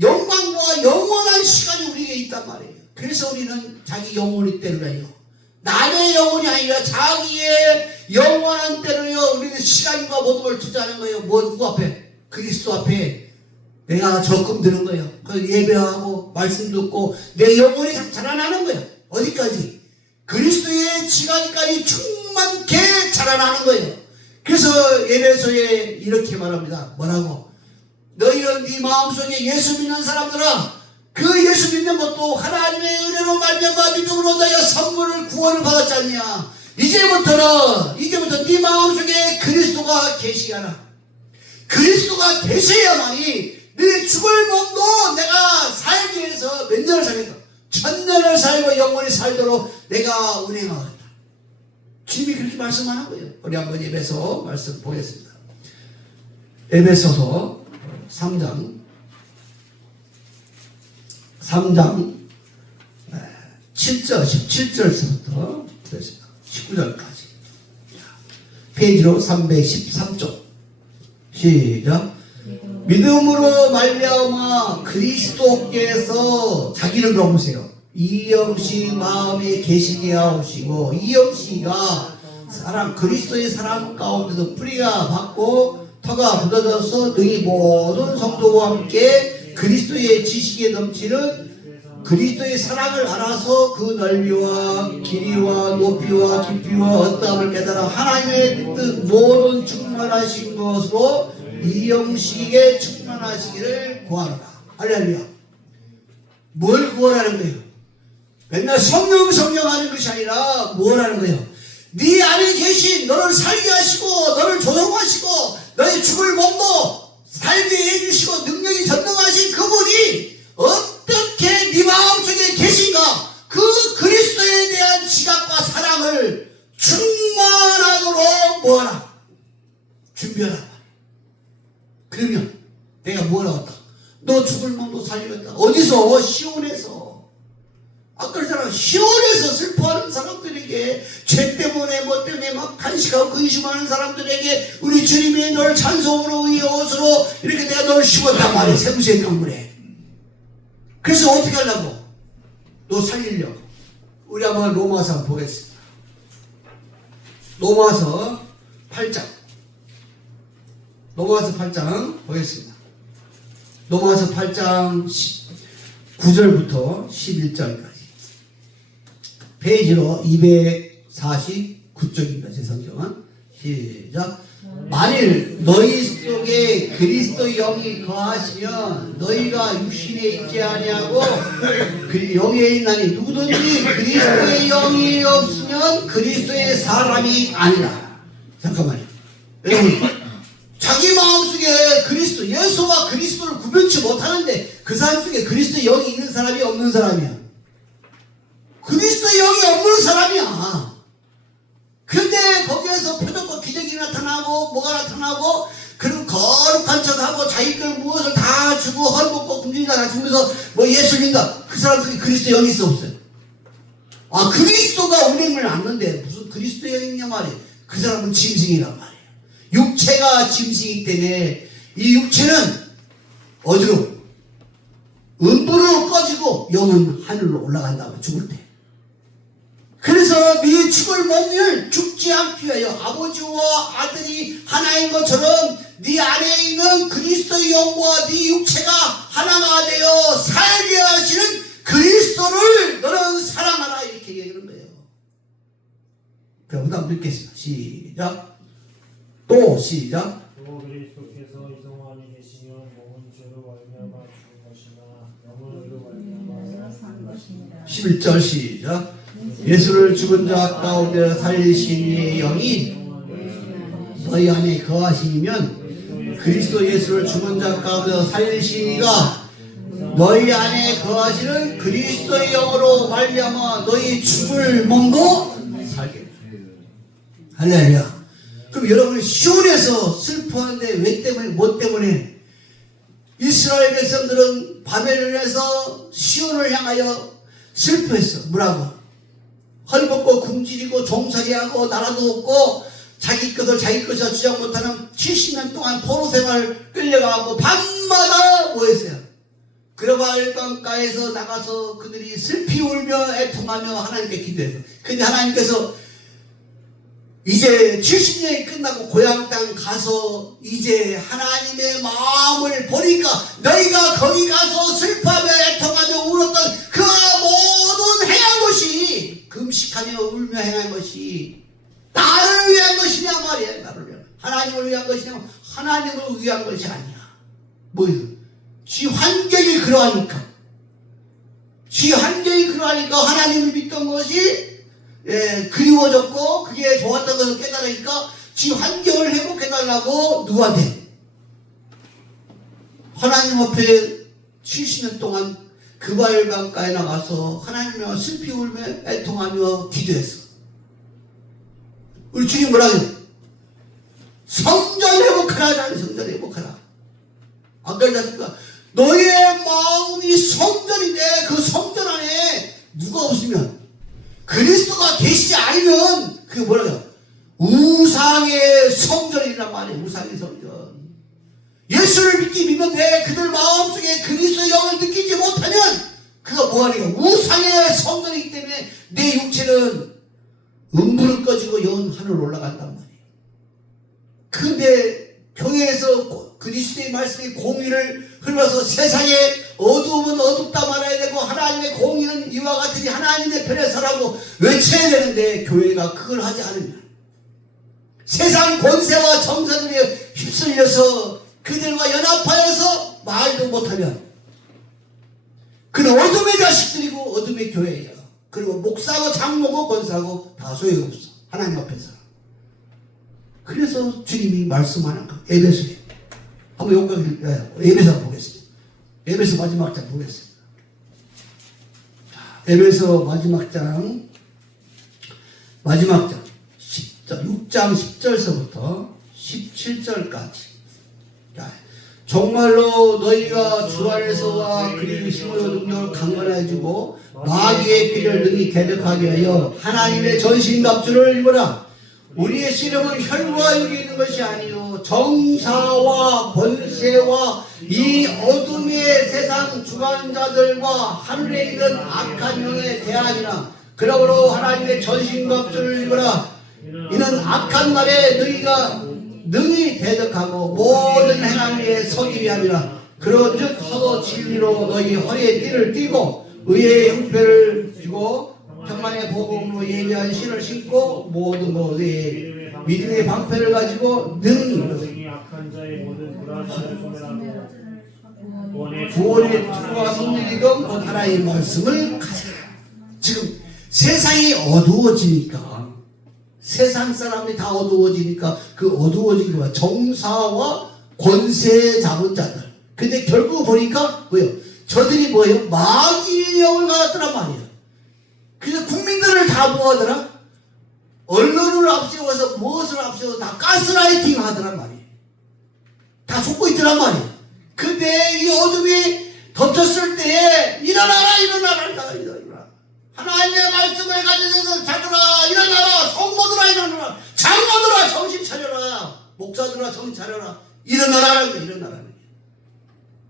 영광과 영원한 시간이 우리에게 있단 말이에요. 그래서 우리는 자기 영혼의 때를 해요. 남의 영혼이 아니라 자기의 영원한 때를요. 우리는 시간과 모든 걸 투자하는 거예요. 뭐 누구 앞에? 그리스도 앞에 내가 적금 드는 거예요. 그 예배하고 말씀 듣고 내 영혼이 자라나는 거예요. 어디까지? 그리스도의 지간까지 충만케 자라나는 거예요. 그래서 에베소에 이렇게 말합니다. 뭐라고? 너희는 네 마음속에 예수 믿는 사람들아, 그 예수 믿는 것도 하나님의 은혜로 말미암아 믿음으로 너희가 선물을 구원을 받았지 않냐. 이제부터 네 마음속에 그리스도가 계시하라. 그리스도가 계셔야만이 네 죽을 몸도 내가 살기 위해서 몇 년을 살겠다. 1000년을 살고 영원히 살도록 내가 운행하겠다. 주님이 그렇게 말씀하는 거예요. 우리 한번 에베소 말씀 보겠습니다. 에베소서 3장 7절 17절부터 19절까지 페이지로 313쪽 시작. 믿음으로 말미암아 그리스도께서 자기를 넘으세요. 이영씨 마음에 계시게 하시고, 이영씨가 그리스도의 사랑 가운데서 뿌리가 받고 터가 묻어져서 너희 모든 성도와 함께 그리스도의 지식에 넘치는 그리스도의 사랑을 알아서 그 넓이와 길이와 높이와 깊이와 어떠함을 깨달아 하나님의 뜻 모든 충만하신 것으로 이 영식에 충만하시기를 구하노라. 할렐루야. 뭘 구하라는 거예요? 맨날 성령 하는 것이 아니라 뭘 하는 거예요? 네 안에 계신 너를 살게 하시고 너를 조성하시고 너의 죽을 몸도 살게 해주시고 능력이 전능하신 그분이 슬퍼하는 사람들에게, 죄 때문에 뭐 때문에 막 간식하고 근심하는 사람들에게 우리 주님이 널 찬송으로 위에 옷으로 이렇게 내가 널 심었단 말이야. 생수의 강물에. 그래서 어떻게 하려고? 너 살리려고. 우리 한번 로마서 한번 보겠습니다. 로마서 8장. 로마서 8장 보겠습니다. 로마서 8장 9절부터 11절까지. 페이지로 249쪽입니다. 제 성경은. 시작. 만일 너희 속에 그리스도 영이 거하시면 너희가 육신에 있지 아니하고 그 영에 있나니, 누구든지 그리스도의 영이 없으면 그리스도의 사람이 아니라. 잠깐만요. 여러분, 자기 마음속에 그리스도, 예수와 그리스도를 구별치 못하는데 그 사람 속에 그리스도의 영이 있는 사람이 없는 사람이야. 그리스도의 영이 없는 사람이야. 근데 거기에서 표적과 기적이 나타나고 뭐가 나타나고, 그리고 거룩한 척하고 자기 걸 무엇을 다 주고 헐벗고 굶주리다 다 주면서 뭐 예수 믿는다. 그 사람 속에 그리스도 영이 있어 없어요? 아, 그리스도가 운행을 않는데 무슨 그리스도 영이 있냐 말이에요. 그 사람은 짐승이란 말이에요. 육체가 짐승이기 때문에 이 육체는 어디로? 음부로 꺼지고 영은 하늘로 올라간다고, 죽을 때. 그래서 네 죽을 몸을 죽지 않기 위하여 아버지와 아들이 하나인 것처럼 네 안에 있는 그리스도의 영과 네 육체가 하나가 되어 살게 하시는 그리스도를 너는 사랑하라, 이렇게 얘기하는 거예요. 그럼 다음 읽겠습니다. 시작. 또 시작. 또 그리스도께서 이성만이 계시면 몸은 죄로 말미암아 죽은 것이나 영은 의로 말미암아 산 것이니라. 11절 시작. 예수를 죽은 자 가운데 살리신 이의 영이 너희 안에 거하시면 그리스도 예수를 죽은 자 가운데 살리신 이가 너희 안에 거하시는 그리스도의 영으로 말미암아 너희 죽을 몸도 살게. 할렐루야. 그럼 여러분이 시온에서 슬퍼하는데 왜 때문에, 뭐 때문에? 이스라엘 백성들은 바벨론에서 시온을 향하여 슬퍼했어. 뭐라고? 헐벗고 굶주리고 종살이하고 나라도 없고 자기 것을 자기 것이라 주장 못하는 70년 동안 포로 생활을 끌려가고 밤마다 뭐 했어요? 그르바엘 강가에서 나가서 그들이 슬피 울며 애통하며 하나님께 기도했어. 근데 하나님께서 이제 70년이 끝나고 고향 땅 가서 이제 하나님의 마음을 보니까 너희가 거기 가서 슬퍼하며 애통하며 울었던 그 모든 행한 것이, 금식하며 울며 행한 것이 나를 위한 것이냐 말이야. 나를 위한, 하나님을 위한 것이냐, 하나님을 위한 것이 아니야. 뭐예요? 지 환경이 그러하니까, 지 환경이 그러하니까 하나님을 믿던 것이 그리워졌고 그게 좋았던 것을 깨달으니까 지 환경을 회복해달라고 누구한테? 하나님 앞에 70년 동안 그바엘 강가에 나가서 하나님을 슬피 울며 애통하며 기도했어. 우리 주님 뭐라 해요? 성전 회복하라. 성전 회복하라. 안 그러지 않습니까? 너의 마음이 성전인데 그 성전 안에 누가 없으면, 그리스도가 계시지 않으면 그게 뭐라고요? 우상의 성전이란 말이에요. 우상의 성전. 예수를 믿는데 그들 마음속에 그리스도의 영을 느끼지 못하면 그가 뭐하니까? 우상의 성전이기 때문에 내 육체는 음부를 꺼지고 영은 하늘로 올라간단 말이에요. 근데 교회에서 그리스도의 말씀이 공의를 흘러서 세상에 어두움은 어둡다 말아야 되고 하나님의 공의는 이와 같으니 하나님의 편에 서라고 외쳐야 되는데 교회가 그걸 하지 않으면 세상 권세와 정사들이 휩쓸려서 그들과 연합하여서 말도 못하면 그는 어둠의 자식들이고 어둠의 교회예요. 그리고 목사고 장로고 권사고 다 소용없어. 하나님 앞에서. 그래서 주님이 말씀하는 거. 에베소에 한번 여기까지 에베소 보겠습니다. 에베소 마지막 장 보겠습니다. 에베소 마지막 장 6장 10절서부터 17절까지. 정말로 너희가 주 안에서와 그리고 힘으로 능력을 강건해지고 마귀의 길을 능히 대적하게 하여 하나님의 전신갑주를 입어라. 우리의 씨름은 혈과 육이 있는 것이 아니요 정사와 권세와 이 어둠의 세상 주관자들과 하늘에 있는 악한 영에 대하니라. 그러므로 하나님의 전신갑주를 입어라. 이는 악한 날에 너희가 능히 대적하고 모든 행한 일에 서기 위함이라. 그런즉 서로 진리로 너희 허리에 띠를 띠고 의의 형패를 쥐고 평안의 복음으로 예비한 신을 신고 모든 것의 믿음의 방패를 가지고 능히 악한 자의 모든 불화살을 소멸하고 구원의 투구와 성령이건 곧 하나의 말씀을 가져라. 지금 세상이 어두워지니까, 세상 사람이 다 어두워지니까 그 어두워진 거야. 정사와 권세 잡은 자들. 근데 결국 보니까 뭐예요? 저들이 뭐예요? 마귀의 영을 가졌더란 말이에요. 그래서 국민들을 다 뭐하더라? 언론을 앞세워서 무엇을 앞세워서 다 가스라이팅 하더란 말이에요. 다 속고 있더란 말이에요. 근데 이 어둠이 덮쳤을 때에 일어나라, 일어나라, 일어나라. 하나님의 말씀을 가지는 자들아 일어나라. 성도들아 일어나라. 장로들아 정신 차려라. 목사들아 정신 차려라. 일어나라는 거야. 일어나라는 거야.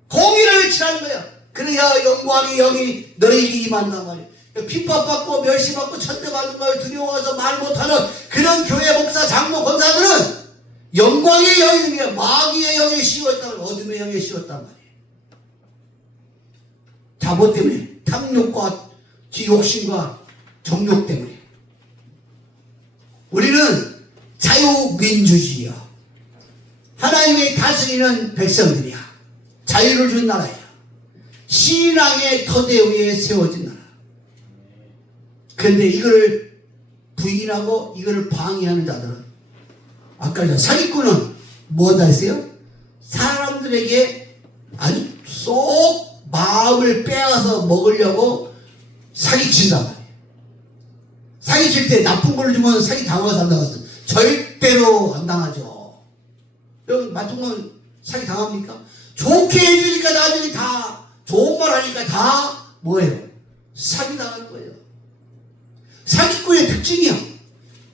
공의를 외치라는 거야. 그래야 영광의 영이 너희에게 임한단 말이야. 핍박받고 멸시받고 천대받는 걸 두려워해서 말 못하는 그런 교회 목사 장로 권사들은 영광의 영이 아니라 마귀의 영에 씌웠다는, 어둠의 영에 씌웠단 말이에요. 자본 때문에, 탐욕과 욕심과 정욕 때문에. 우리는 자유민주주의야. 하나님의 다스리는 백성들이야. 자유를 준 나라야. 신앙의 터대 위에 세워진 나라. 그런데 이걸 부인하고 이걸 방해하는 자들은, 아까 사기꾼은 뭐다 했어요? 사람들에게 아주 쏙 마음을 빼앗아 먹으려고 사기친단 말이에요. 사기칠 때 나쁜 걸 주면 사기 당하고 산다고 했어요. 절대로 안 당하죠. 여러분 나쁜 건 사기 당합니까? 좋게 해주니까 나중에 다 좋은 말 하니까 다 뭐예요? 사기 당할 거예요. 사기꾼의 특징이야.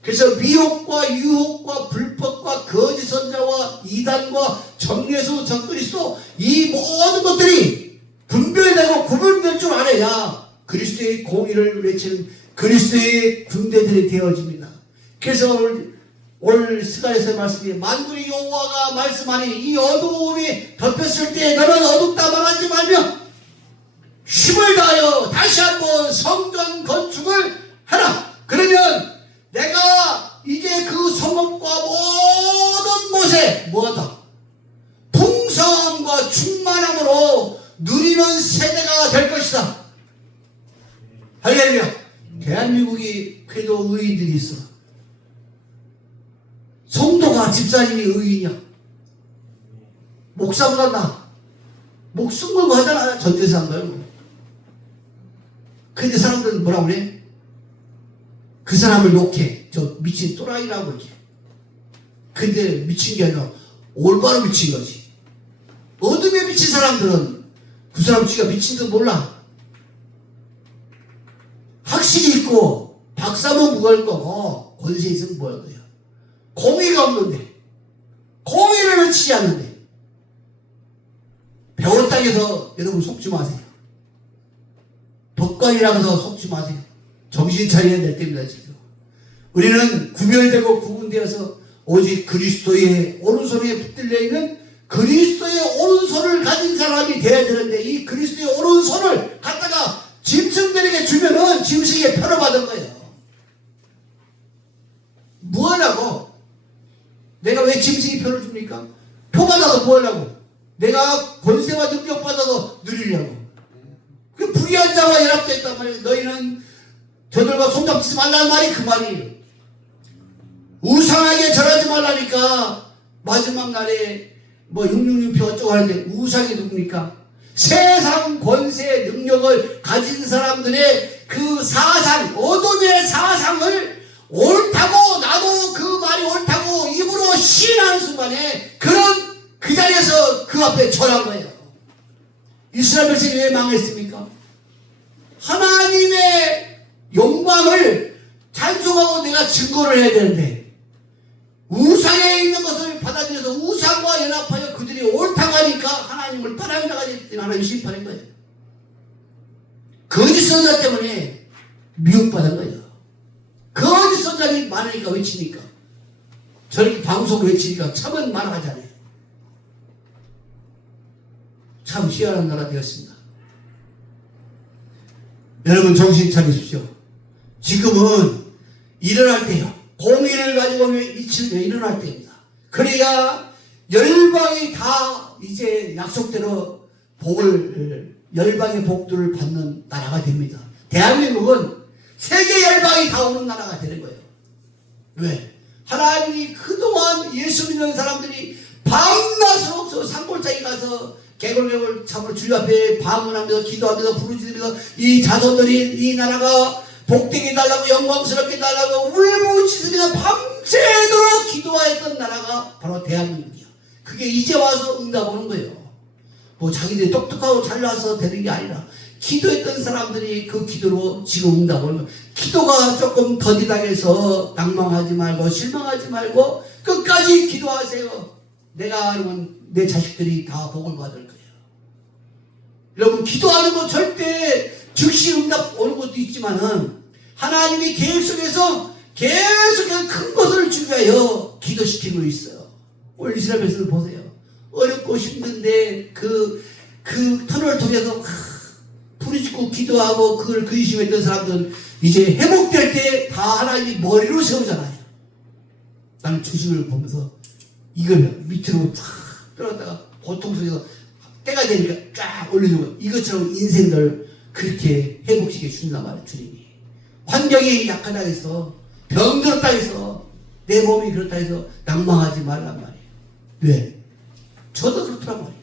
그래서 미혹과 유혹과 불법과 거짓 선자와 이단과 정예수 적그리스도 이 모든 것들이 분별되고 구분될 줄 알아야 그리스도의 공의를 외치는 그리스도의 군대들이 되어집니다. 그래서 오늘 스가랴서 말씀이 만군의 여호와가 말씀하니 이 어두움이 덮였을 때 너는 어둡다 말하지 말며 힘을 다하여 다시 한번 성전 건축을 하라. 그러면 내가 이제 그 성읍과 모든 곳에 뭐하다? 풍성함과 충만함으로 누리는 세대가 될 것이다. 할렐루야. 대한민국이 그래도 의인들이 있어. 성도가 집사님이 의인이야. 목사보다 나. 목숨 걸고 하잖아. 전제사 한 거예요. 근데 사람들은 뭐라고 그래? 그 사람을 욕해. 저 미친 또라이라고 이렇게. 근데 미친 게 아니라 올바로 미친 거지. 어둠에 미친 사람들은 그 사람 지가 미친 줄 몰라. 학식이 있고 박사면 무거울 거고 권세 있으면 뭐할 거야. 공의가 없는데, 공의를 외치지 않는데, 배웠다고 해서 여러분 속지 마세요. 법관이라고 해서 속지 마세요. 정신 차려야 될 때입니다. 지금 우리는 구별되고 구분되어서 오직 그리스도의 오른손에 붙들려 있는 그리스도의 오른손을 가진 사람이 되어야 되는데, 이 그리스도의 오른손을 갖다가 짐승들에게 주면은 짐승에게 표를 받은 거예요. 뭐하려고? 내가 왜 짐승이 표를 줍니까? 표 받아서 뭐하려고? 내가 권세와 능력 받아서 누리려고. 그 불의한 자와 연합되어 있단 말이에요. 너희는 저들과 손잡지 말라는 말이 그 말이에요. 우상하게 절하지 말라니까 마지막 날에 뭐 666표 어쩌고 하는데 우상이 누굽니까? 세상 권세 능력을 가진 사람들의 그 사상, 어둠의 사상을 옳다고, 나도 그 말이 옳다고 입으로 시인하는 순간에 그 자리에서 그 그 앞에 절한 거예요. 이스라엘 백성이 왜 망했습니까? 하나님의 영광을 찬송하고 내가 증거를 해야 되는데 우상에 있는 것을 받아들여서 우상과 연합하여 그들이 옳다고 하니까 하나님을 떠나는 자가 됐더니 하나님이 심판한 거예요. 거짓 선자 때문에 미혹받은 거예요. 거짓 선자들이 많으니까 외치니까 저렇게 방송을 외치니까 참은 말하잖아요. 참 희한한 나라 되었습니다. 여러분 정신 차리십시오. 지금은 일어날 때요. 공의를 가지고 일어날 때입니다. 그래야 열방이 다 이제 약속대로 열방의 복들을 받는 나라가 됩니다. 대한민국은 세계 열방이 다 오는 나라가 되는 거예요. 왜? 하나님이 그동안 예수 믿는 사람들이 밤낮으로 산골짜기 가서 개굴개굴 참으로 주님 앞에 방문하면서 기도하면서 부르짖으면서 이 자손들이 이 나라가 복되게 달라고 영광스럽게 달라고 울부짖으며 밤새도록 기도하였던 나라가 바로 대한민국이야. 그게 이제 와서 응답 오는 거예요. 뭐 자기들이 똑똑하고 잘나서 되는 게 아니라 기도했던 사람들이 그 기도로 지금 응답 오는 거예요. 기도가 조금 더디당해서 낭망하지 말고 실망하지 말고 끝까지 기도하세요. 내가 알면 내 자식들이 다 복을 받을 거예요. 여러분 기도하는 거 절대 즉시 응답 오는 것도 있지만은 하나님이 계획 속에서 계속해서 큰 것을 준비하여 기도시키고 있어요. 오늘 이스라엘 백성을 보세요. 어렵고 힘든데 그 터널을 통해서 부르짖고 기도하고 그걸 근심했던 사람들은 이제 회복될 때 다 하나님이 머리로 세우잖아요. 나는 주식을 보면서 이걸 밑으로 탁 떨어졌다가 고통 속에서 때가 되니까 쫙 올려주고 이것처럼 인생들 그렇게 회복시켜 준단 말이에요. 주님이 환경이 약하다 해서 병들었다 해서 내 몸이 그렇다 해서 낭망하지 말란 말이에요. 왜? 저도 그렇더란 말이에요.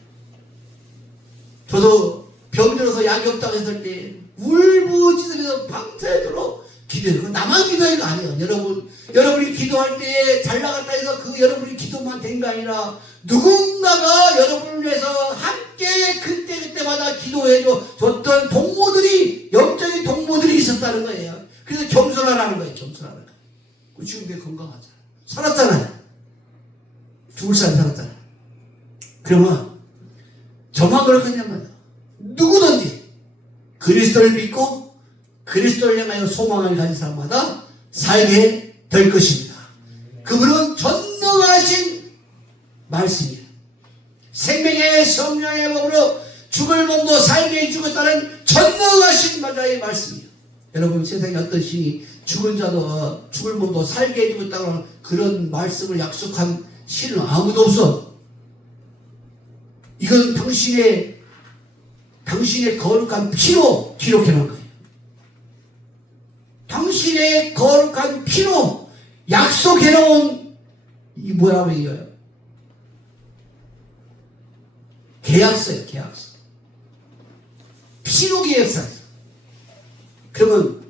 저도 병들어서 약이 없다고 했을 때 울부짖으면서 밤새도록 기도해요. 나만 기도한 거 아니에요. 여러분이 기도할 때 잘 나갔다 해서 그 여러분이 기도만 된 거 아니라 누군가가 여러분을 위해서 함께 그때마다 기도해줘 줬던 동무들이 영적인 동무들이 있었다는 거예요. 그래서 겸손하라는 거예요. 겸손하라는 거예요. 지금 내 건강하잖아요. 살았잖아요. 죽을 사람 살았잖아요. 그러면 저만 그렇겠냔 말이야. 누구든지 그리스도를 믿고 그리스도를 향하여 소망을 가진 사람마다 살게 될 것입니다. 그분은 전능하신 말씀이에요. 생명의 성령의 법으로 죽을 몸도 살게 해주겠다는 전능하신 자의 말씀이에요. 여러분 세상에 어떤 신이 죽은 자도 죽을 몸도 살게 해주겠다는 그런 말씀을 약속한 신은 아무도 없어. 이건 당신의 거룩한 피로 기록해 놓은 거예요. 당신의 거룩한 피로 약속해 놓은 이 뭐라고 얘기해요? 계약서예요. 계약서. 피로 계약서예요. 그러면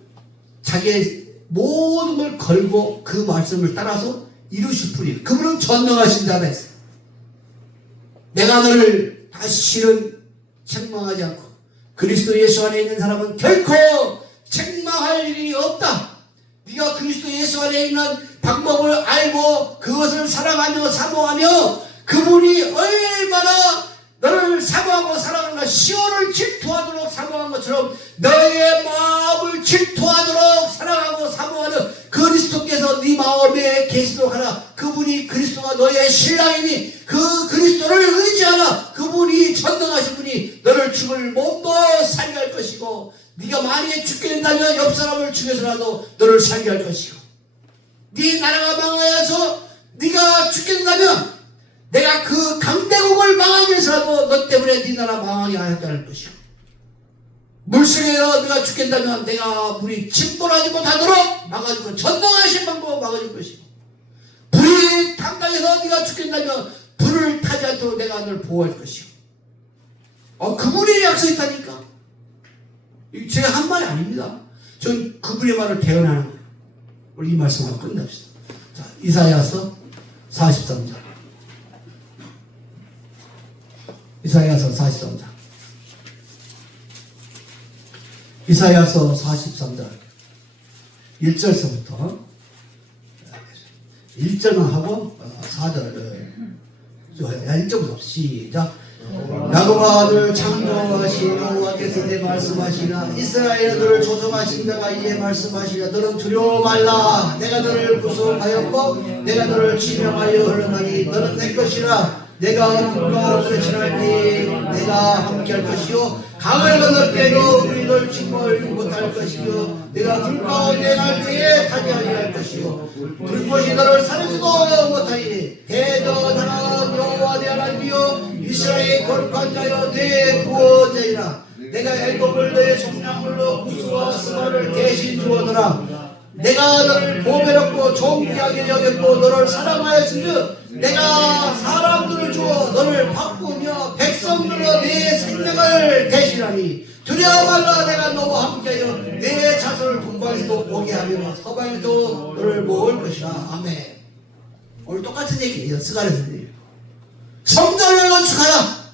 자기의 모든 걸 걸고 그 말씀을 따라서 이루실 분이에요. 그분은 전능하신 자라 했어요. 내가 너를 다시는 책망하지 않고 그리스도 예수 안에 있는 사람은 결코 책망할 일이 없다. 네가 그리스도 예수 안에 있는 방법을 알고 그것을 사랑하며 사모하며 그분이 얼마나 너를 사모하고 사랑하는가 시온을 질투하도록 사모한 것처럼 너의 마음을 질투하도록 사랑하고 사모하는 그리스도께서 네 마음에 계시도록 하라. 그분이 그리스도가 너의 신랑이니 그 그리스도를 의지하라. 그분이 전능하신 분이 너를 죽을 몸도 살게 할 것이고 네가 만약에 죽게 된다면 옆 사람을 죽여서라도 너를 살게 할 것이고 네 나라가 망하여서 네가 죽게 된다면 내가 그 강대국을 망하게 해서라도 너 때문에 네 나라 망하게 하였다는 것이고 물속에서 네가 죽겠다면 내가 물이 침몰하지 못하도록 막아줄 것 전능하신 방법을 막아줄 것이고 불이 당당해서 네가 죽겠다면 불을 타지 않도록 내가 너를 보호할 것이고 그분의 약속이 있다니까. 제가 한 말이 아닙니다. 전 그분의 말을 대언하는 거예요. 우리 이 말씀으로 끝납시다. 자, 이사야서 43장 이사야서 43장. 이사야서 43장 1절서부터 1절만 하고 4절 1절부터 시작. 야곱아 너를 창조하신 여호와께서 내 말씀하시나 이스라엘을 조종하신 자가 이에 말씀하시나 너는 두려워 말라. 내가 너를 구속하였고 내가 너를 지명하여 흘러나니 너는 내 것이라. 내가 불과 없을 지날때 내가 함께할 것이요 강을 건널 때도 우리를 침몰 못할 것이요 내가 불 가운데 날 때에 타지 아니할 것이요 불꽃이 너를 사르지도 못하니 대전하나 여호와 내 하나님이여 이스라엘의 거룩한 자여 내 구원자이라. 내가 애굽을 너의 속량물로 구스와 스바를 대신 주었노라. 내가 너를 보배롭고 존귀하게 여겼고 너를 사랑하였으며 내가 사람들을 주어 너를 바꾸며 백성들로 내 생명을 대신하니 두려워 말라. 내가 너와 함께하여 내 자손을 동방에서도 오게 하며 서방에도 너를 모을 것이라. 아멘. 오늘 똑같은 얘기예요. 스가랴서 얘기예요. 성전을 건축하라.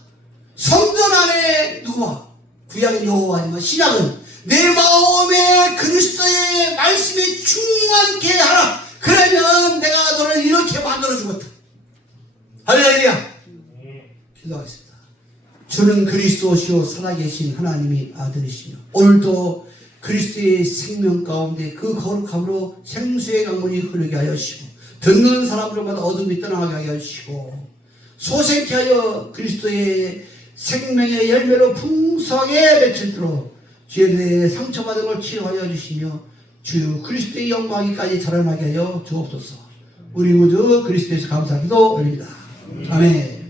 성전 안에 누구와? 구약은 여호와지만 신약은 내 마음에 그리스도의 말씀이 충만케 하라. 그러면 내가 너를 이렇게 만들어 주겠다. 할렐루야. 기도하겠습니다. 주는 그리스도시요 살아계신 하나님이 아들이시며 오늘도 그리스도의 생명 가운데 그 거룩함으로 생수의 강물이 흐르게 하여 주시고 듣는 사람들마다 어둠이 떠나게 하여 주시고 소생케 하여 그리스도의 생명의 열매로 풍성하게 맺힐도록 주의 내 상처받은 걸 치료하여 주시며 주 그리스도의 영광이까지 자라나게 하여 주옵소서. 우리 구주 그리스도에서 감사기도 올립니다. 아멘.